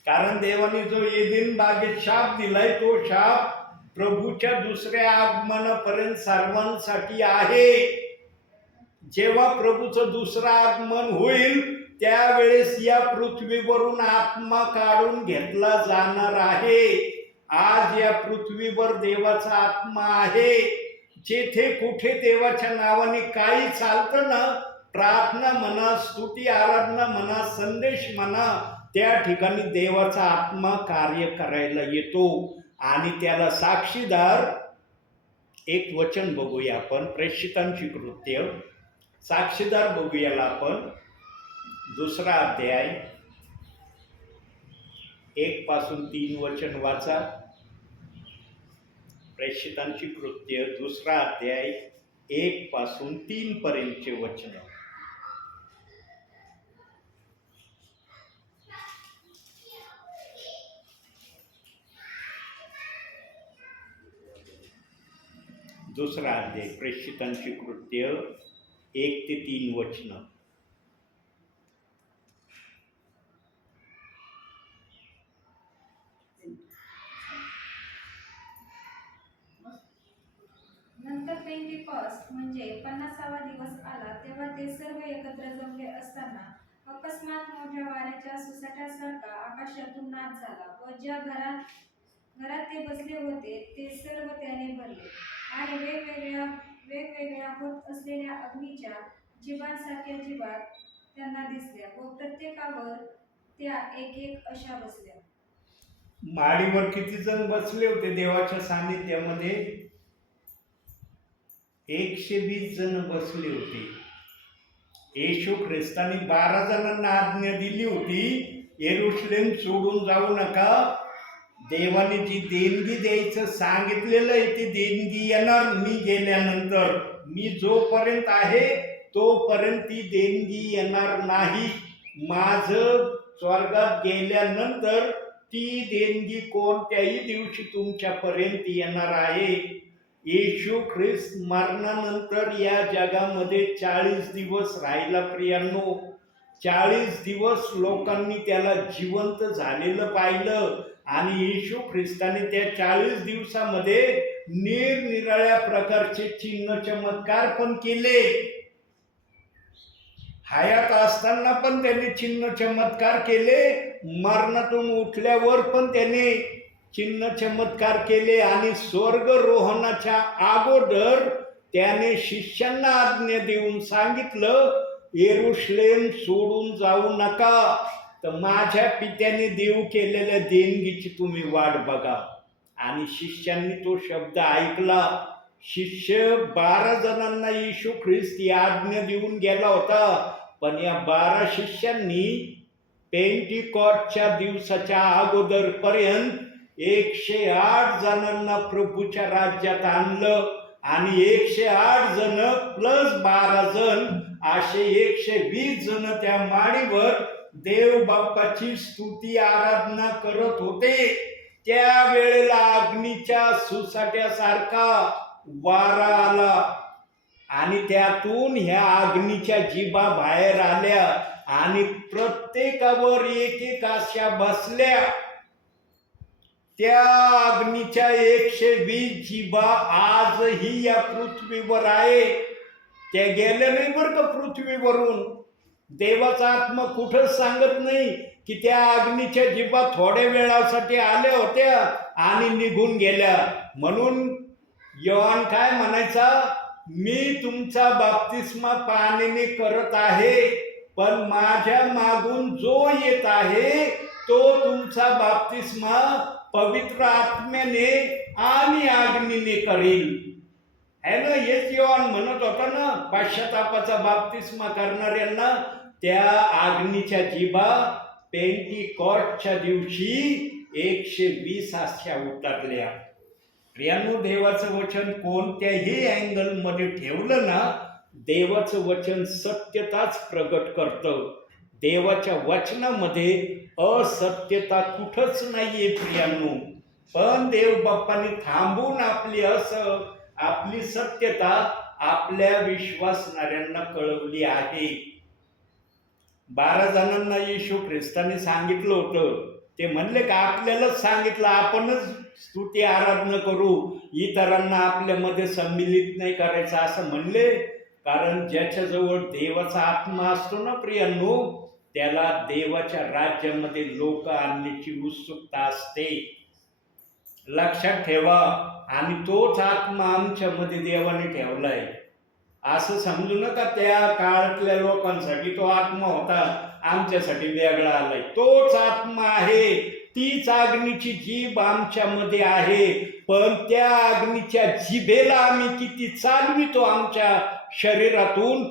कारण देवाने जो एदेन बागेत शाप दिलाय तो शाप प्रभूच्या दुसऱ्या आगमनापर्यंत सर्वांसाठी आहे. जेव्हा प्रभूचं दुसरं आगमन होईल त्यावेळेस या पृथ्वीवरून आत्मा काढून घेतला जाणार आहे. आज या पृथ्वीवर देवाचा आत्मा आहे. जेथे कुठे देवाच्या नावाने काही चालतं ना, प्रार्थना म्हणा, स्तुती आराधना म्हणा, संदेश म्हणा, त्या ठिकाणी देवाचा आत्मा कार्य करायला येतो. आणि त्याला साक्षीदार एक वचन बघूया आपण, प्रेषितांची कृत्य साक्षीदार बघूयाला आपण 2 अध्याय 1 पासून 3 वचन वाचा. प्रेषितांची कृत्य 2 अध्याय 1 पासून 3 पर्यंतचे वचन. दुसरा अध्याय प्रेषितांची कृत्य 1 ते 3 वचन. नंतर पेंटिकॉस्ट म्हणजे 50वा दिवस आला तेव्हा ते सर्व एकत्र जमले असताना अकस्मात मोठ्या वाऱ्याच्या सुसाट्यासारखा आकाशातून नाद झाला व ज्या घरात ते बसले होते ते सर्व त्याने भरले आणि वेगवेगळ्या होत असलेल्या अग्नीच्या जिभांसारख्या जिभा त्यांना दिसल्या व प्रत्येकावर त्या एक अशा बसल्या. माडीवर किती जण बसले होते देवाच्या सानिध्यामध्ये? 120 जण बसले होते. येशू ख्रिस्तानी 12 जणांना आज्ञा दिली होती, येरुशलेम सोडून जाऊ नका. देवाने जी देणगी द्यायचं सांगितलेलं आहे ती देणगी येणार मी गेल्यानंतर. मी जोपर्यंत आहे तोपर्यंत ती देणगी येणार नाही. माझं स्वर्गात गेल्यानंतर ती देणगी कोणत्याही दिवशी तुमच्यापर्यंत येणार आहे. येशू ख्रिस्त मरणानंतर या जगामध्ये 40 दिवस राहिला प्रियांनो. 40 दिवस लोकांनी त्याला जिवंत झालेलं पाहिलं आणि येशू ख्रिस्ताने त्या 40 दिवसामध्ये निरनिराळ्या प्रकारचे चिन्ह चमत्कार पण केले. हयात असताना पण त्याने चिन्ह चमत्कार केले, मरणातून उठल्यावर पण त्याने चिन्ह चमत्कार केले आणि स्वर्गरोहणाच्या अगोदर त्याने शिष्यांना आज्ञा देऊन सांगितलं, येरुशलेम सोडून जाऊ नका, तर माझ्या पित्याने देव केलेल्या देणगीची तुम्ही वाट बघा. आणि शिष्यांनी तो शब्द ऐकला. शिष्य 12 जणांना येशू ख्रिस्त ही आज्ञा देऊन गेला होता, पण या 12 शिष्यांनी पेंटिकॉस्टच्या दिवसाच्या अगोदर पर्यंत 108 जणांना प्रभूच्या राज्यात आणलं आणि 108 जण प्लस 12 जण असे 120 जण त्या माडीवर देव बाप्पाची स्तुती आराधना करत होते. त्यावेळेला अग्नीच्या सुसाट्यासारखा वारा आला आणि त्यातून ह्या अग्नीच्या जिभा बाहेर आल्या आणि प्रत्येकावर एक एक अशा बसल्या. त्या अग्नीच्या 120 जिभा आजही या पृथ्वीवर आहे. त्या गेल्या नाही बरं का पृथ्वीवरून. देवाचा आत्मा कुठंच सांगत नाही की त्या अग्नीच्या जिभा थोड्या वेळासाठी आल्या होत्या आणि निघून गेल्या. म्हणून योहान काय म्हणायचा, मी तुमचा बाप्तिस्मा पाण्याने करत आहे, पण माझ्या मागून जो येत आहे तो तुमचा बाप्तिस्मा पवित्र आत्म्याने आणि अग्नीने करेल. है ना, हेच योहान म्हणत होता ना, पाश्चातापाचा बाप्तिस्मा करणाऱ्यांना त्या अग्नीच्या जिभा पेंटिकॉस्टच्या दिवशी 120 अशा उतरल्या. प्रियांनो, देवाचं वचन कोणत्याही अँगलमध्ये ठेवलं ना, देवाचं वचन सत्यताच प्रगट करतं. देवाच्या वचनामध्ये असत्यता कुठंच नाहीये प्रियांनो. पण देव बाप्पाने थांबून आपली सत्यता आपल्या विश्वासणाऱ्यांना कळवली आहे. 12 जणांना येशू ख्रिस्ताने सांगितलं होतं. ते म्हणले का आपल्यालाच सांगितलं, आपणच स्तुती आराधना करू, इतरांना आपल्यामध्ये सम्मिलित नाही करायचं असं म्हणले. कारण ज्याच्याजवळ देवाचा आत्मा असतो ना प्रियांनो, त्याला देवाच्या राज्यामध्ये लोक आणण्याची उत्सुकता असते. लक्षात ठेवा. आणि तोच आत्मा आमच्यामध्ये देवाने ठेवलाय. असं समजू नका त्या काळातल्या लोकांसाठी तो आत्मा होता, आमच्यासाठी वेगळा आलाय. तोच आत्मा आहे, तीच अग्नीची जीभ आमच्यामध्ये आहे. पण त्या अग्नीच्या जिभेला आम्ही किती चालवितो आमच्या शरीरातून,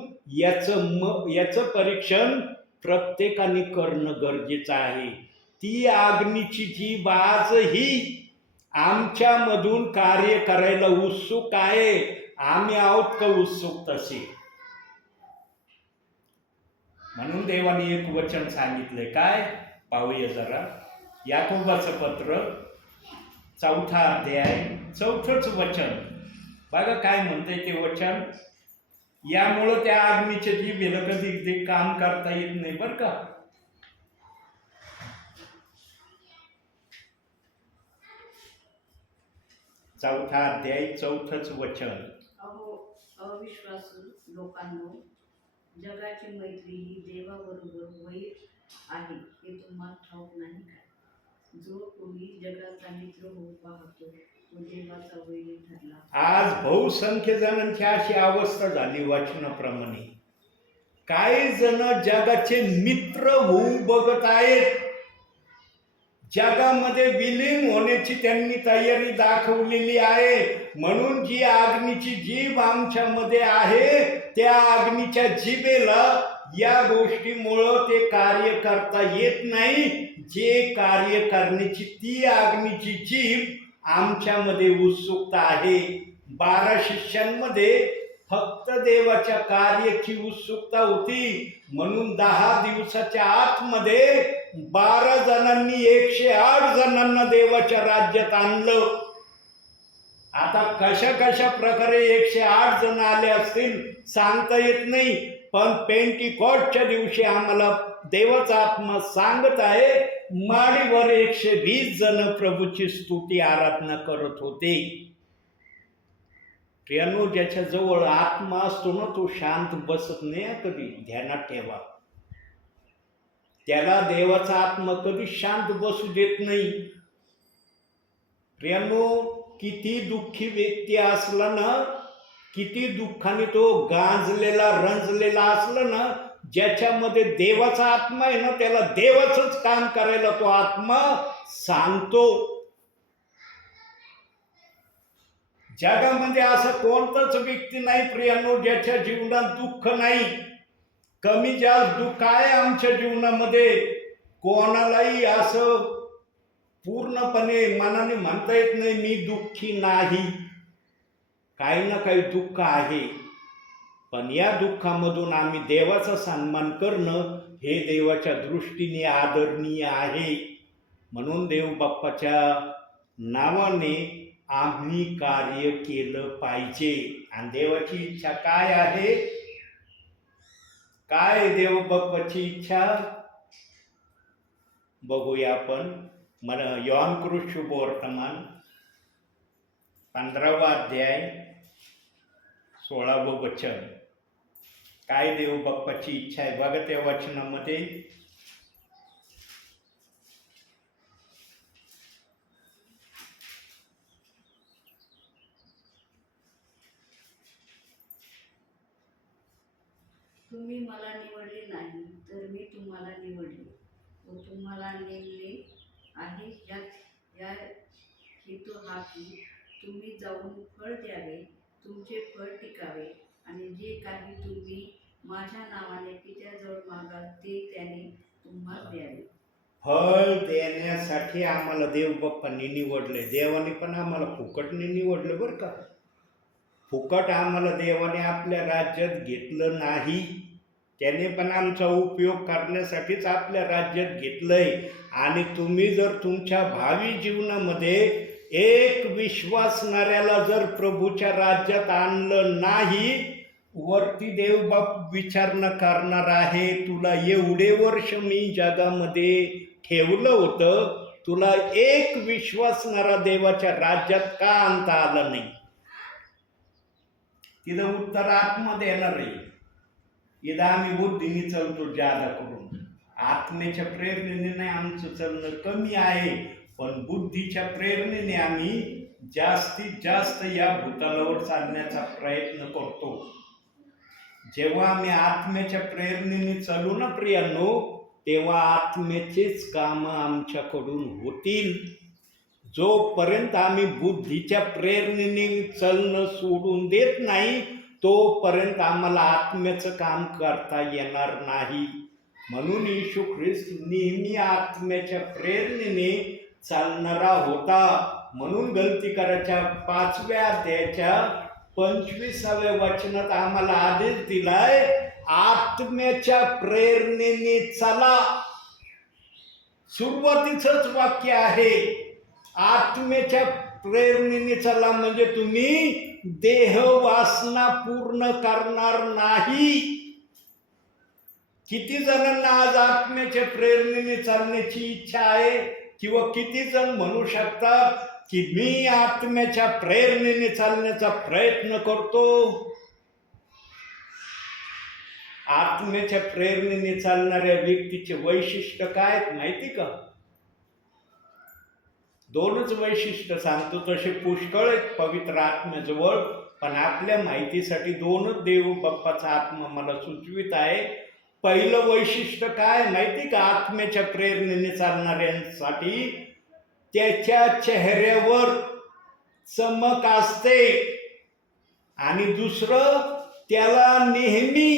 याचं परीक्षण प्रत्येकाने करणं गरजेचं आहे. ती अग्नीची जीभ आजही आमच्यामधून कार्य करायला उत्सुक आहे. आम्ही आहोत का उत्सुक तसे? म्हणून देवाने एक वचन सांगितलंय. काय पाहूया जरा. याकोबाचं पत्र 4था अध्याय 4थंच वचन बघा काय म्हणतंय ते वचन. यामुळं त्या अग्नीच्या जिभेला कधी ते काम करता येत नाही बरं का. 4था अध्याय 4थंच वचन. अहो अविश्वासू लोकांनो, जगाची मैत्री ही देवाबरोबर वैर आहे हे तुम्हाला ठाऊक नाही काय? जो कोणी जगाचा मित्र होऊ पाहतो तो देवाचा वैरी ठरला. आज बहुसंख्य जणांची अशी अवस्था झाली वचनाप्रमाणे. काही जण जगाचे मित्र होऊ बघत आहेत. जगामध्ये विलीन होण्याची त्यांनी तयारी दाखवलेली आहे. म्हणून जी अग्नीची जीभ आमच्यामध्ये आहे, त्या अग्नीच्या जिभेला या गोष्टीमुळं ते कार्य करता येत नाही. जे कार्य करण्याची ती अग्नीची जीभ आमच्यामध्ये उत्सुकता आहे. 12 शिष्यांमध्ये फक्त देवाच्या कार्याची उत्सुकता होती. म्हणून 10 दिवसाच्या आतमध्ये 12 जणांनी 108 जणांना देवाच्या राज्यात आणलं. आता कशा कशा प्रकारे 108 जण आले असतील सांगता येत नाही. पण पेंटिकॉस्टच्या दिवशी आम्हाला देवाचा आत्मा सांगत आहे, माडीवर 120 जण प्रभूची स्तुती आराधना करत होते. प्रियांनो, ज्याच्या जवळ आत्मा असतो ना, तो शांत बसत नाही कधी. ध्यानात ठेवा. त्याला देवाचा आत्मा कधी शांत बसू देत नाही. प्रियांनो, किती दुःखी व्यक्ती असला ना, किती दुःखाने तो गांजलेला रंजलेला असला ना, ज्याच्यामध्ये देवाचा आत्मा आहे ना, त्याला देवाचंच काम करायला तो आत्मा सांगतो. जगामध्ये असं कोणताच व्यक्ती नाही प्रियांनो ज्याच्या जीवनात दुःख नाही. कमी जास्त दुःख आहे आमच्या जीवनामध्ये. कोणालाही असं पूर्णपणे मनाने म्हणता येत नाही मी दुःखी नाही. काही ना काही दुःख आहे. पण या दुःखामधून आम्ही देवाचा सन्मान करणं हे देवाच्या दृष्टीने आदरणीय आहे. म्हणून देव बाप्पाच्या नावाने आम्ही कार्य केलं पाहिजे. आणि देवाची इच्छा काय आहे? काय देव बाप्पाची इच्छा? बघूया आपण. मला योहान कृष्ण शुभवर्तमान 15वा अध्याय 16वं वचन. काय देव बाप्पाची इच्छा आहे बघा त्या वचनामध्ये. तुम्ही मला निवडले नाही, तर मी तुम्हाला निवडले व तुम्हाला नेमले आहे या हेतू हा की तुम्ही जाऊन फळ द्यावे, तुमचे फळ टिकावे, आणि जे काही तुम्ही माझ्या नावाने पित्याजवळ मागाल ते त्याने तुम्हाला द्यावे. फळ देण्यासाठी आम्हाला देव बाप्पांनी निवडले. देवाने पण आम्हाला फुकटने निवडलं बरं का. फुकट आम्हाला देवाने आपल्या राज्यात घेतलं नाही. त्याने पण आमचा उपयोग करण्यासाठीच आपल्या राज्यात घेतलंय. आणि तुम्ही जर तुमच्या भावी जीवनामध्ये एक विश्वासणाऱ्याला जर प्रभूच्या राज्यात आणलं नाही, वरती देवबाप विचारणा करणार आहे, तुला एवढे वर्ष मी जगामध्ये ठेवलं होतं, तुला एक विश्वासणारा देवाच्या राज्यात का आणता आलं नाही? तिथं उत्तर आत्मा देणार आहे. इथं आम्ही बुद्धीने चलतो जादा करून. आत्मेच्या प्रेरणेने नाही आमचं चलणं कमी आहे, पण बुद्धीच्या प्रेरणेने आम्ही जास्तीत जास्त या भूतलावर चालण्याचा प्रयत्न करतो. जेव्हा आम्ही आत्म्याच्या प्रेरणेने चालू ना प्रियांनो, तेव्हा आत्म्याचेच कामं आमच्याकडून होतील. जोपर्यंत आम्ही बुद्धीच्या प्रेरणेने चालणं सोडून देत नाही, तोपर्यंत आम्हाला आत्म्याचं काम करता येणार नाही. म्हणून येशू ख्रिस्त नेहमी आत्म्याच्या प्रेरणेने चालणारा होता. म्हणून गलतीकाराच्या 5व्या अध्यायाच्या 25व्या वचनात आम्हाला आदेश दिलाय, आत्म्याच्या प्रेरणेने चला. सुरुवातीचंच वाक्य आहे, आत्म्याच्या प्रेरणेने चला. म्हणजे तुम्ही देह वासना पूर्ण करणार नाही. किती जणांना आज आत्म्याच्या प्रेरणेने चालण्याची इच्छा आहे? किंवा किती जण म्हणू शकतात की मी आत्म्याच्या प्रेरणेने चालण्याचा प्रयत्न करतो? आत्म्याच्या प्रेरणेने चालणाऱ्या व्यक्तीचे वैशिष्ट्य काय आहेत माहिती का? 2च वैशिष्ट्य सांगतो, तसे पुष्कळ आहेत पवित्र आत्म्याजवळ, पण आपल्या माहितीसाठी 2च देव बाप्पाचा आत्मा मला सुचवित आहे. पहिलं वैशिष्ट्य काय माहिती का आत्म्याच्या प्रेरणेने चालणाऱ्यांसाठी? त्याच्या चेहऱ्यावर चमक असते. आणि दुसरं, त्याला नेहमी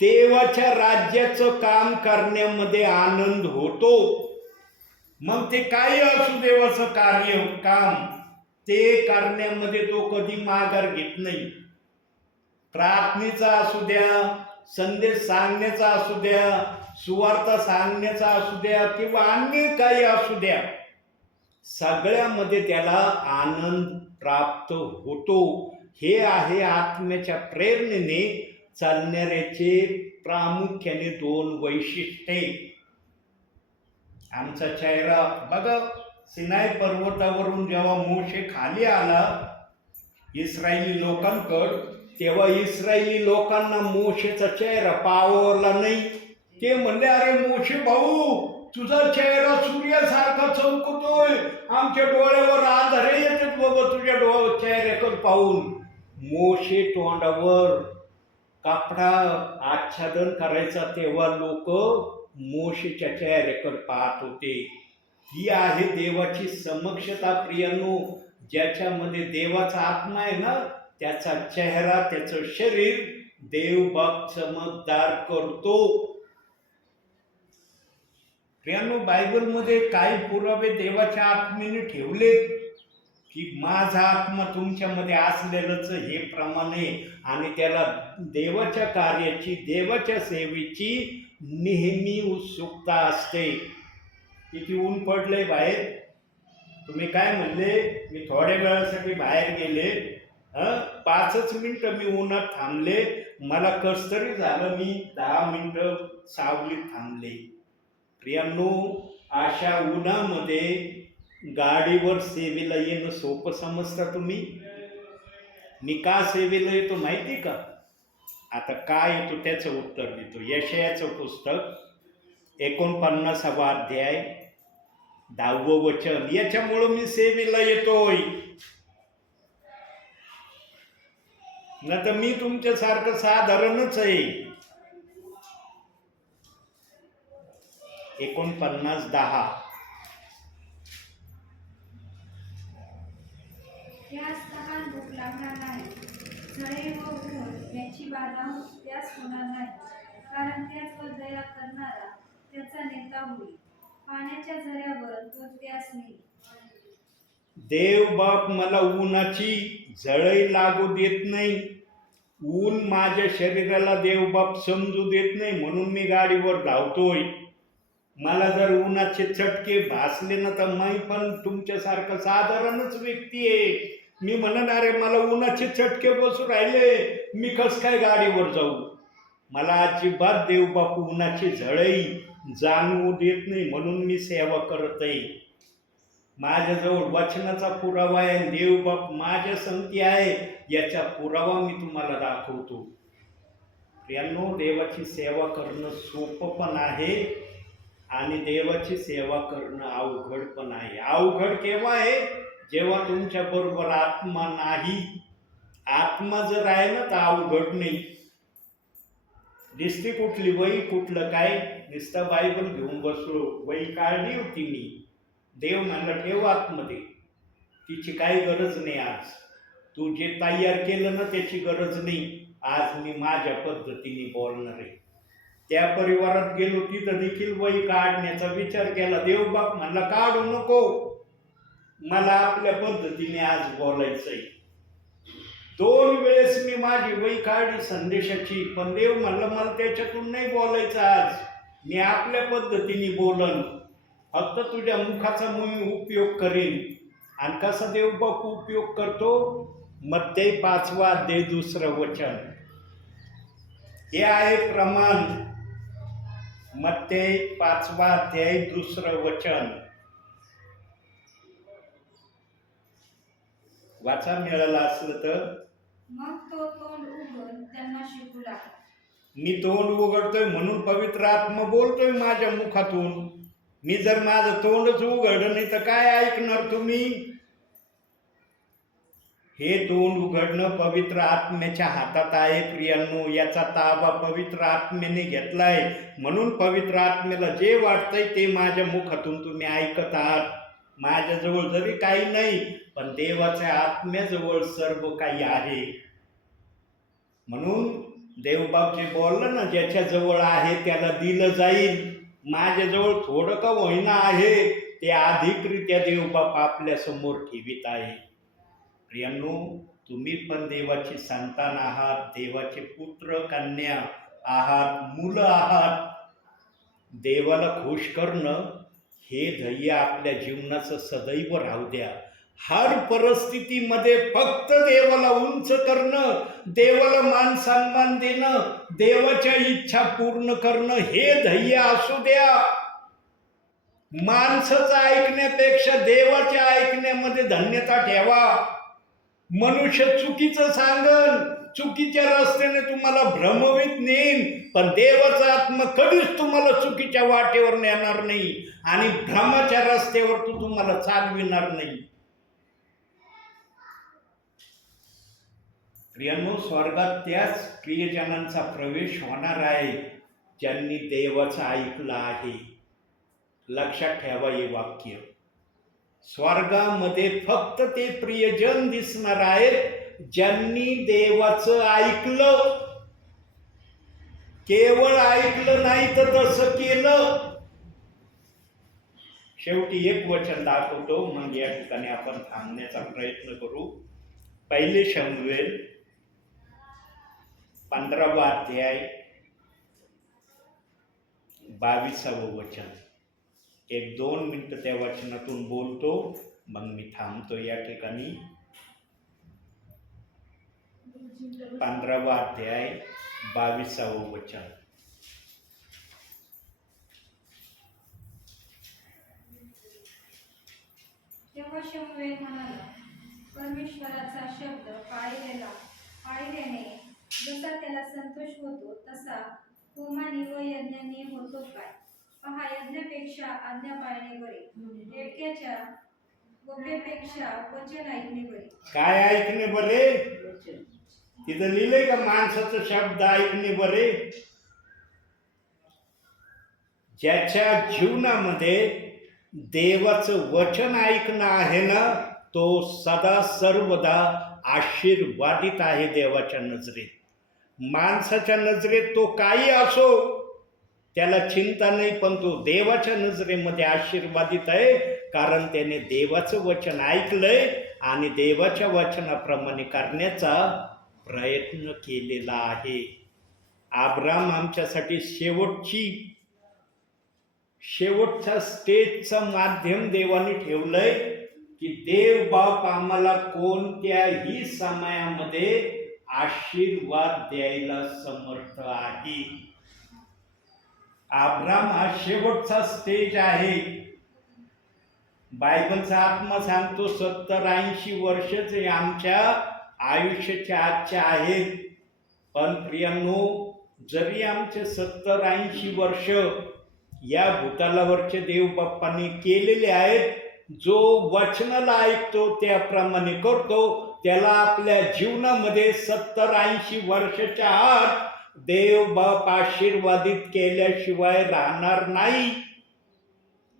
देवाच्या राज्याचं काम करण्यामध्ये आनंद होतो. मग ते काही असू देवाचं कार्य काम, ते करण्यामध्ये तो कधी माघार घेत नाही. प्रार्थनेचा असू द्या, संदेश सांगण्याचा असू द्या, सुवार्ता सांगण्याचा असू द्या, किंवा अन्य काही असू द्या, सगळ्यामध्ये त्याला आनंद प्राप्त होतो. हे आहे आत्म्याच्या प्रेरणेने चालणाऱ्याचे प्रामुख्याने 2 वैशिष्ट्ये. आमचा चेहरा बघा, सिनाई पर्वतावरून जेव्हा मोशे खाली आला इस्रायली लोकांकडं, तेव्हा इस्रायली लोकांना मोशेचा चेहरा पावला नाही. ते म्हणले, अरे मोशे भाऊ, तुझा चेहरा सूर्यासारखा चमकतोय, आमच्या डोळ्यावर आधारे येतात बाबा तुझ्या चेहऱ्याकडे पाहून. मोशे तोंडावर कापडा आच्छादन करायचा, तेव्हा लोक मोशेच्या चेहऱ्याकडे पाहत होते. ही आहे देवाची समक्षता प्रियांनो. ज्याच्यामध्ये देवाचा आत्मा आहे ना, त्याचा चेहरा, त्याचं शरीर देवबाप चमकदार करतो. प्रियांनो, बायबलमध्ये काही पुरावे देवाच्या आत्म्याने ठेवलेत की माझा आत्मा तुमच्यामध्ये असलेलंच हे प्रमाण आहे. आणि त्याला देवाच्या कार्याची, देवाच्या सेवेची नेहमी उत्सुकता असते. किती ऊन पडलंय बाहेर, तुम्ही काय म्हणले, मी थोड्या वेळासाठी बाहेर गेले, 5च मिनिटं मी उन्हात थांबले, मला कस तरी झालं, मी 10 मिनिटं सावलीत थांबले. प्रियांनो, अशा उन्हामध्ये गाडीवर सेवेला येणं सोपं समजता तुम्ही? मी का सेवेला येतो माहिती का? आता काय येतो त्याचं उत्तर देतो. यशायाचं पुस्तक 49वा अध्याय 10वं वचन. याच्यामुळं मी सेवेला येतोय. न तर मी तुमच्यासारखं साधारणच आहे. 49:10. त्यास तहान भूक लागणार नाही, झळे व ऊन याची बाधा त्यास होणार नाही, कारण त्याचवर दया करणारा त्याचा नेता होईल. पाण्याच्या झऱ्यावर तो त्यास नेईल. देव बाप मला उन्हाची झळही लागू देत नाही. ऊन माझ्या शरीराला देव बाप समजू देत नाही, म्हणून मी गाडीवर धावतोय. मला जर उन्हाचे चटके भासले ना तर मी पण तुमच्यासारखं साधारणच व्यक्ती आहे. मी म्हणणार आहे, मला उन्हाचे चटके बसू राहिले, मी कस काय गाडीवर जाऊ? मला अजिबात देव बाप उन्हाची झळही जाणवू देत नाही, म्हणून मी सेवा करत आहे. माझ्याजवळ वचनाचा पुरावा आहे, देवबाप माझ्या संगती आहे, याचा पुरावा मी तुम्हाला दाखवतो. प्रियांनो, देवाची सेवा करणं सोपं पण आहे आणि देवाची सेवा करणं अवघड पण आहे. अवघड केव्हा आहे? जेव्हा तुमच्या बरोबर आत्मा नाही. आत्मा जर आहे ना तर अवघड नाही. दिसते कुठली वही, कुठलं काय, नुसतं बायबल घेऊन बसलो, वही काढली होती मी, देव म्हणला ठेव आतमध्ये, तिची काही गरज नाही. आज तू जे तयार केलं ना त्याची गरज नाही. आज मी माझ्या पद्धतीने बोलणार आहे. त्या परिवारात गेलो, तिथं देखील वही काढण्याचा विचार केला. देव बाप म्हणला काढू नको, मला आपल्या पद्धतीने आज बोलायचंय. 2 वेळेस मी माझी वही काढली संदेशाची, पण देव म्हणलं मला त्याच्यातून नाही बोलायचं आज, मी आपल्या पद्धतीने बोलन, फक्त तुझ्या मुखाचा मी उपयोग करेन. आणि कसा देवबाप उपयोग करतो? मत्ते 5वा अध्याय 2रं वचन. हे आहे प्रमाण. मत्ते 5वा अध्याय 2रं वचन वाचा, मिळालं असलं तर. मग तो तोंड उघडून त्यांना शिकू लागला. मी तोंड उघडतोय म्हणून पवित्र आत्मा बोलतोय माझ्या मुखातून. मी जर माझं तोंडच उघडलं नाही तर काय ऐकणार तुम्ही? हे तोंड उघडणं पवित्र आत्म्याच्या हातात आहे प्रियांनो. याचा ताबा पवित्र आत्म्याने घेतलाय, म्हणून पवित्र आत्म्याला जे वाटतंय ते माझ्या मुखातून तुम्ही ऐकत आहात. माझ्याजवळ जरी काही नाही, पण देवाच्या आत्म्याजवळ सर्व काही आहे. म्हणून देवबाप जे बोललं ना, ज्याच्या जवळ आहे त्याला दिलं जाईल. माझ्याजवळ थोडं का होईना आहे, ते अधिकरित्या देवबाप आपल्या समोर ठेवीत आहे. प्रियांनो, तुम्ही पण देवाची संतान आहात, देवाचे पुत्र कन्या आहात, मुलं आहात. देवाला खुश करणं हे ध्येय आपल्या जीवनाचं सदैव राहू द्या. हर परिस्थितीमध्ये फक्त देवाला उंच करणं, देवाला मान सन्मान देणं, देवाच्या इच्छा पूर्ण करणं हे ध्येय असू द्या. माणसाचं ऐकण्यापेक्षा देवाच्या ऐकण्यामध्ये धन्यता ठेवा. मनुष्य चुकीचं सांगन, चुकीच्या रस्त्याने तुम्हाला भ्रमवित नेईन, पण देवाचा आत्मा कधीच तुम्हाला चुकीच्या वाटेवर नेणार नाही आणि भ्रमाच्या रस्त्यावर तो तुम्हाला चालविणार नाही. प्रियांनो, स्वर्गात त्याच प्रियजनांचा प्रवेश होणार आहे ज्यांनी देवाचं ऐकलं आहे. लक्षात ठेवा हे वाक्य. स्वर्गामध्ये फक्त ते प्रियजन दिसणार आहेत ज्यांनी देवाचं ऐकलं. केवळ ऐकलं नाही तर तसं केलं. शेवटी एक वचन दाखवतो, मग या ठिकाणी आपण थांबण्याचा प्रयत्न करू. 1 शमूएल 15वा अध्याय 22वं वचन. 1-2 मिनिटं त्या वचनातून बोलतो मग मी थांबतो या ठिकाणी. 15वा अध्याय 22वं वचन. तेव्हा शमूएल म्हणाला, परमेश्वराचा शब्द पाळल्याने जसा त्याला संतोष होतो तसा होमानी व यज्ञांनी होतो काय? पहा, यज्ञापेक्षा आज्ञा पाळणे बरे, देडक्याच्या गोप्यापेक्षा वचन ऐकणे बरे. काय ऐकणे बरे? वचन. तिथं लिहिलंय का माणसाचं शब्द ऐकणे बरे? ज्याच्या जीवनामध्ये देवाचं वचन ऐकणं आहे ना, तो सदा सर्वदा आशीर्वादित आहे देवाच्या नजरेत. माणसाच्या नजरेत तो काही असो त्याला चिंता नाही, पण तो देवाच्या नजरेमध्ये आशीर्वादित आहे, कारण त्याने देवाचं वचन ऐकलंय आणि देवाच्या वचनाप्रमाणे करण्याचा प्रयत्न केलेला आहे. अब्राम आमच्यासाठी शेवटच्या स्टेजचं माध्यम देवाने ठेवलंय की देव बाप आम्हाला कोणत्याही समयामध्ये आशीर्वाद द्यायला समर्थ आहे. अब्राम हा शेवटचा स्टेज आहे. बायबलचा आत्मा सांगतो 70-80 वर्षच आमच्या आयुष्याच्या आजच्या आहेत. पण प्रियांनो, जरी आमचे 70-80 वर्ष या भूतलावरचे देव बाप्पांनी केलेले आहेत, जो वचनाला ऐकतो त्याप्रमाणे करतो त्याला आपल्या जीवनामध्ये 70-80 वर्षाच्या आत देव बाप आशीर्वादित केल्याशिवाय राहणार नाही.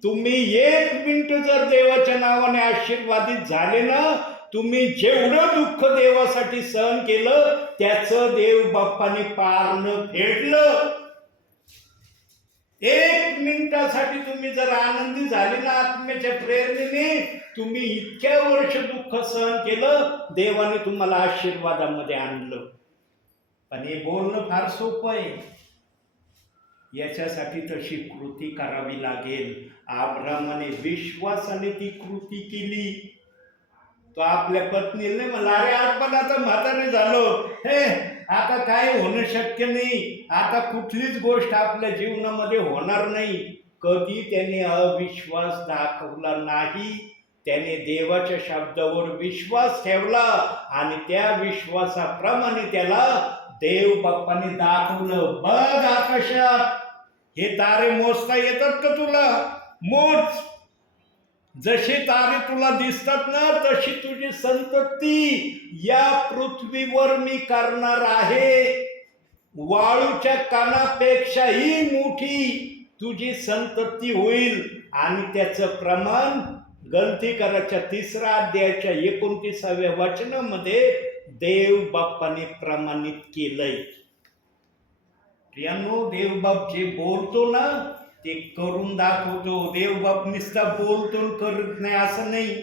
तुम्ही 1 मिनिट जर देवाच्या नावाने आशीर्वादित झाले ना, तुम्ही जेवढं दुःख देवासाठी सहन केलं त्याचं देव बाप्पाने पारणं फेडलं. 1 मिनिटासाठी तुम्ही जर आनंदी झाले ना आत्म्याच्या प्रेरणेने, तुम्ही इतक्या वर्ष दुःख सहन केलं, देवाने तुम्हाला आशीर्वादामध्ये आणलं. पण हे बोलणं फार सोपं आहे, याच्यासाठी तशी कृती करावी लागेल. अब्रामाने विश्वासाने ती कृती केली. तो आपल्या पत्नीला म्हणला, अरे आपण आता म्हातारे झालो, आता काय होणं शक्य नाही, आता कुठलीच गोष्ट आपल्या जीवनामध्ये होणार नाही. कधी त्याने अविश्वास दाखवला नाही. त्याने देवाच्या शब्दावर विश्वास ठेवला आणि त्या विश्वासाप्रमाणे त्याला देव बाप्पाने दाखवलं. बघ आकाशात हे तारे मोजता येतात का तुला? मोज. जसे तारे तुला दिसतात ना, तशी तुझी संतती या पृथ्वीवर मी करणार आहे. वाळूच्या कणापेक्षाही मोठी तुझी संतती होईल. आणि त्याचं प्रमाण गलती करायच्या 3ऱ्या अध्यायाच्या 29व्या वचनामध्ये देव बाप्पाने प्रमाणित केलंय. प्रियांनो, देव बाप जे बोलतो ना ते करून दाखवतो. देव बाप नुसता बोलतो करत नाही असं नाही.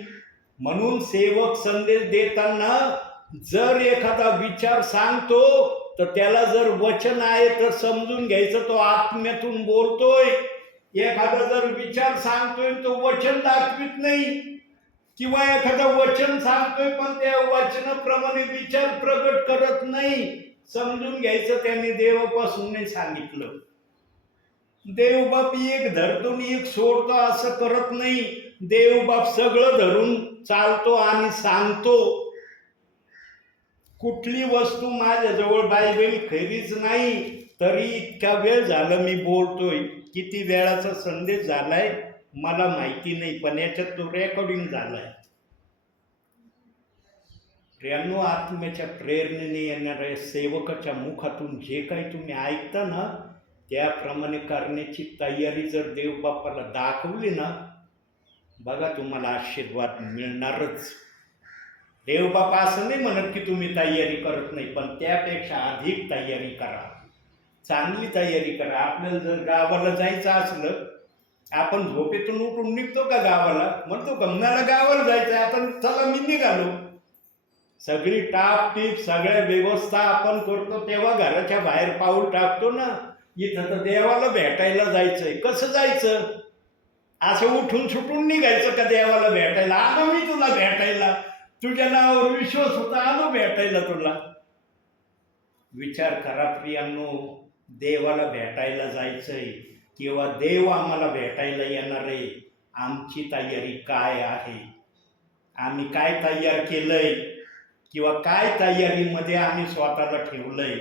म्हणून सेवक संदेश देताना जर एखादा विचार सांगतो तर त्याला जर वचन आहे तर समजून घ्यायचं तो आत्म्यातून बोलतोय. एखादा जर विचार सांगतोय तो वचन दाखवित नाही, किंवा एखादा वचन सांगतोय पण त्या वचनाप्रमाणे विचार प्रगट करत नाही, समजून घ्यायचं त्याने देवापासून नाही सांगितलं. देवबाप एक धरतो आणि एक सोडतो असं करत नाही. देवबाप सगळं धरून चालतो आणि सांगतो. कुठली वस्तू माझ्याजवळ बायबल खरीच नाही तरी इतका वेळ झालं मी बोलतोय. किती वेळाचा संदेश झालाय मला माहिती नाही, पण याच्यात तो रेकॉर्डिंग झालाय. प्रियांनो, आत्म्याच्या प्रेरणेने येणाऱ्या सेवकाच्या मुखातून जे काही तुम्ही ऐकता ना त्याप्रमाणे करण्याची तयारी जर देवबापाला दाखवली ना, बघा तुम्हाला आशीर्वाद मिळणारच. देवबाप असं नाही म्हणत की तुम्ही तयारी करत नाही, पण त्यापेक्षा अधिक तयारी करा, चांगली तयारी करा. आपल्याला जर गावाला जायचं असलं, आपण झोपेतून उठून निघतो का गावाला? म्हणतो का मला गावाला जायचं आहे, आता चला मी निघालो. सगळी टापटीप सगळ्या व्यवस्था आपण करतो तेव्हा घराच्या बाहेर पाऊल टाकतो ना. इथं तर देवाला भेटायला जायचंय, कसं जायचं? असं उठून सुटून निघायचं का देवाला भेटायला? आलो मी तुला भेटायला, तुझ्या नावावर विश्वास होता, आलो भेटायला तुला. विचार करा प्रियांनो, देवाला भेटायला जायचंय किंवा देव आम्हाला भेटायला येणार आहे, आमची तयारी काय आहे? आम्ही काय तयार केलंय किंवा काय तयारीमध्ये आम्ही स्वतःला ठेवलंय?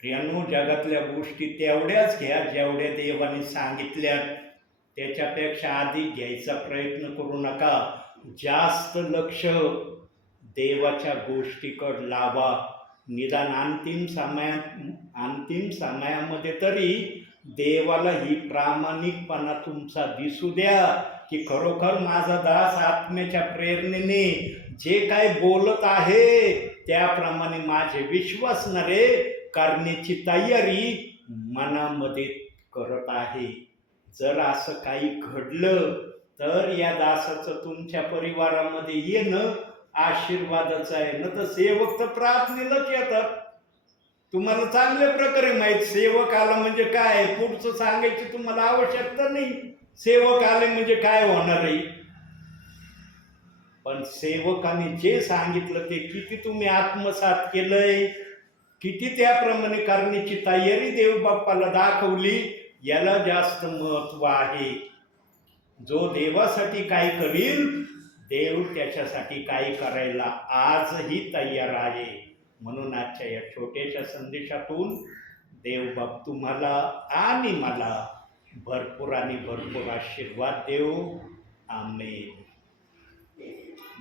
प्रियांनो, जगातल्या गोष्टी तेवढ्याच घ्या जेवढ्या देवाने सांगितल्यात, त्याच्यापेक्षा अधिक घ्यायचा प्रयत्न करू नका. जास्त लक्ष देवाच्या गोष्टीकडे लावा. निदान अंतिम समयामध्ये तरी देवाला ही प्रामाणिकपणा तुमचा दिसू द्या की खरोखर माझा दास आत्म्याच्या प्रेरणेने जे काय बोलत आहे त्याप्रमाणे माझे विश्वासणारे करण्याची तयारी मनामध्ये करत आहे. जर असं काही घडलं तर या दासाचं तुमच्या परिवारामध्ये येणं आशीर्वादाचं आहे. न तर सेवक तर प्रार्थनेलाच येतात. तुम्हाला चांगल्या प्रकारे माहीत, सेवक आला म्हणजे काय, पुढचं सांगायची तुम्हाला आवश्यकता नाही. सेवक आले म्हणजे काय होणार आहे. पण सेवकाने जे सांगितलं ते किती तुम्ही आत्मसात केलंय, किती त्याप्रमाणे करण्याची तयारी देवबाप्पाला दाखवली, याला जास्त महत्व आहे. जो देवासाठी काय करील, देव त्याच्यासाठी काय करायला आजही तयार आहे. म्हणून आजच्या या छोट्याशा संदेशातून देवबाप तुम्हाला आणि मला भरपूर आणि भरपूर आशीर्वाद देव. आमेन.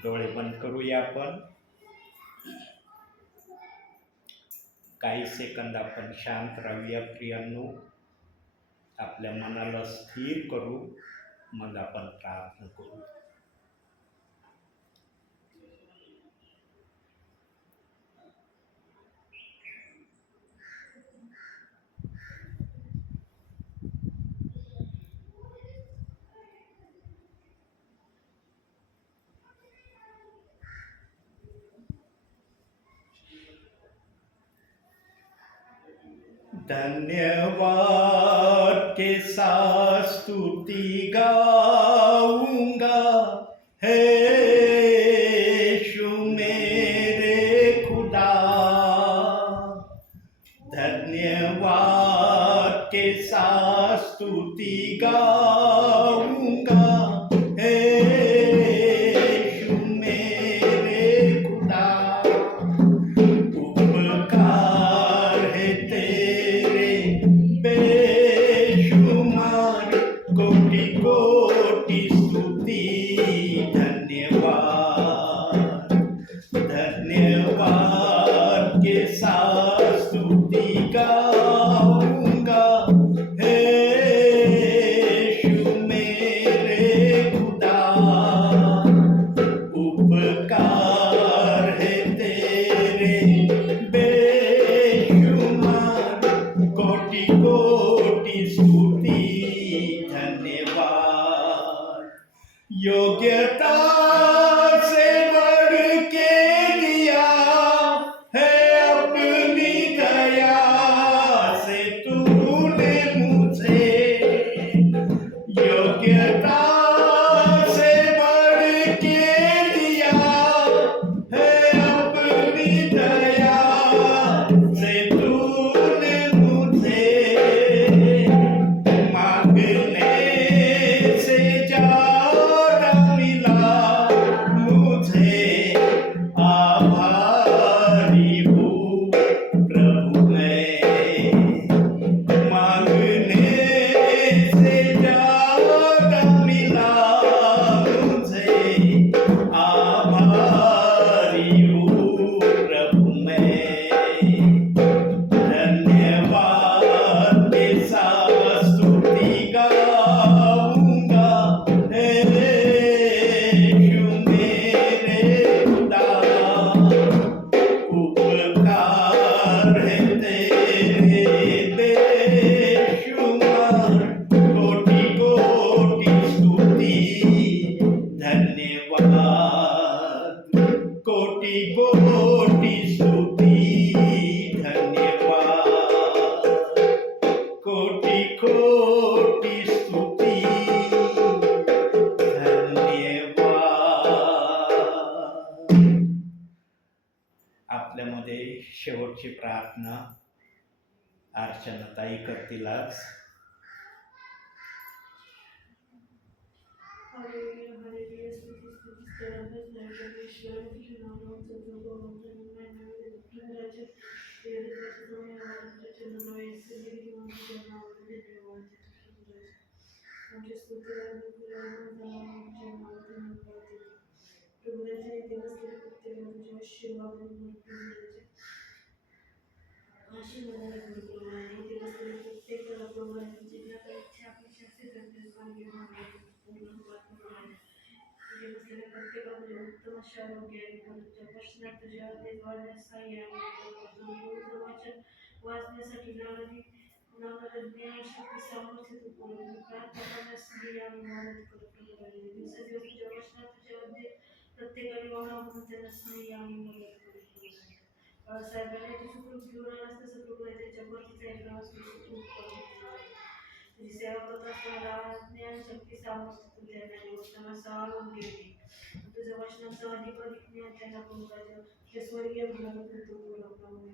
डोळे बंद करूया आपण. काही सेकंद आपण शांत राहूया प्रियांनो. आपल्या मनाला स्थिर करू, मग आपण प्रार्थना करू. धन्यवाद के साथ स्तुति गाऊंगा, हे यीशु मेरे खुदा. धन्यवाद के साथ स्तुति गाऊंगा, हे यीशु मेरे खुदा. उपकार है तेरे बेशुमार, कोटि कोटि स्तुति. धन्यवाद. धन्यवाद के साथ स्तुति गाऊंगा, हे यीशु मेरे खुदा. उपकार है तेरे बेशुमार, कोटि कोटि स्तुति. धन्यवाद. योग्यता से बढ़ के दिया है अपनी दया से तूने मुझे. योग्यता से बढ़ के दिया है अपनी दया से तूने मुझे. मांगने से ज्यादा मिला मुझे, आभारी हूँ प्रभु मैं. मांगने से ज्यादा मिला शेवटची प्रार्थना अर्चनाताई करतील आज. हालेलुया, हालेलुया, स्तुती, स्तुती, स्तोत्र, परमेश्वर, तुझे नाम उंच करून तुझे नाम तुझे देवत्वाचे धन्यवाद, तुझे चंद्रमय सगळे देव तुझे नाम धन्यवाद, आमचे स्तोत्र तुझे नाम धन्यवाद. प्रभू त्यांच्या इथे बसलेल्या प्रत्येकाला तुझ्या आशीर्वादाने भरपूर आहे. इथे बसलेल्या प्रत्येकाला प्रभू त्यांची ज्या काही इच्छा अपेक्षा असतील त्यांच्या मागे पूर्ण होतात. तुझे बसलेल्या प्रत्येकाला तुझे उत्तम अशा आरोग्य आणि तुझ्या वचनात तुझ्या ते वाढण्यास सहाय्य आणि वचन वाचण्यासाठी लागणारे ज्ञान शक्ती सामर्थ्य तू पुरव. प्रार्थना करण्यास सहाय्य आणि मदत करत दिवसेंदिवस तुझ्या वचनात तुझ्यामध्ये प्रत्येकाने वाढा म्हणून त्यांना सहाय्य आणि मदत करत. बाळासाहेबांना याची सुखरूप जीवन असतं सुखरूप आहे त्याच्या वरतीचा एक नाव सुखरूप तुझी सेवा करत असताना ज्ञान शक्ती सामर्थ्य तू त्यांना वचनाचा आरोग्य दे. तुझ्या वचनाचं अधिक ज्ञान त्यांना करून तुझ्या स्वर्गीय भागात तू बोलावं.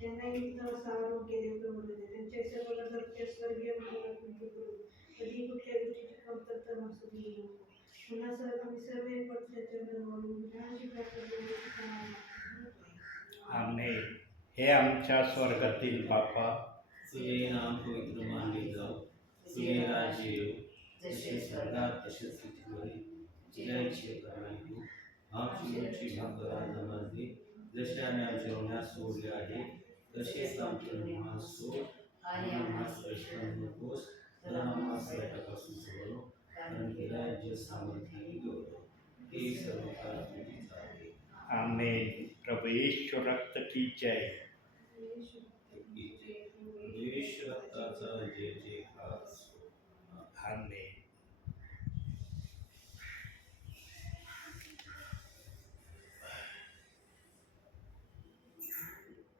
त्यांनाही असं आरोग्य दे प्रभू दे. त्यांच्या सर्वांना घरच्या स्वर्गीय भागात तू करू. कधी कुठल्या गोष्टीची कमतरता नसू देऊ नको. पुन्हा सर आम्ही सर्व एक पक्षाच्या धर्मावरून ज्ञानाची प्रार्थना आमेन. हे आमच्या स्वर्गातील बापा, तुझे नाम पवित्र मानले जाओ, तुझे राज्य येऊ, जसे स्वर्गात तसेच पृथ्वीवरही तुझ्या इच्छेप्रमाणे हो. आमची रोजची भाकर आज आम्हाला दे, जसे आम्ही आमच्या ऋणास सोडले आहे तसेच आमचे ऋण सोड आणि आम्हाला प्रश्न नकोस तर आम्हाला वाईटापासून सोडव, कारण की राज्य सामर्थ्य आणि गौरव हे सर्व काळ तुझीच आहे. आमेन. प्रभु यीशु रक्त की जय. देश रक्ताचा जय जयकार असो. आमेन.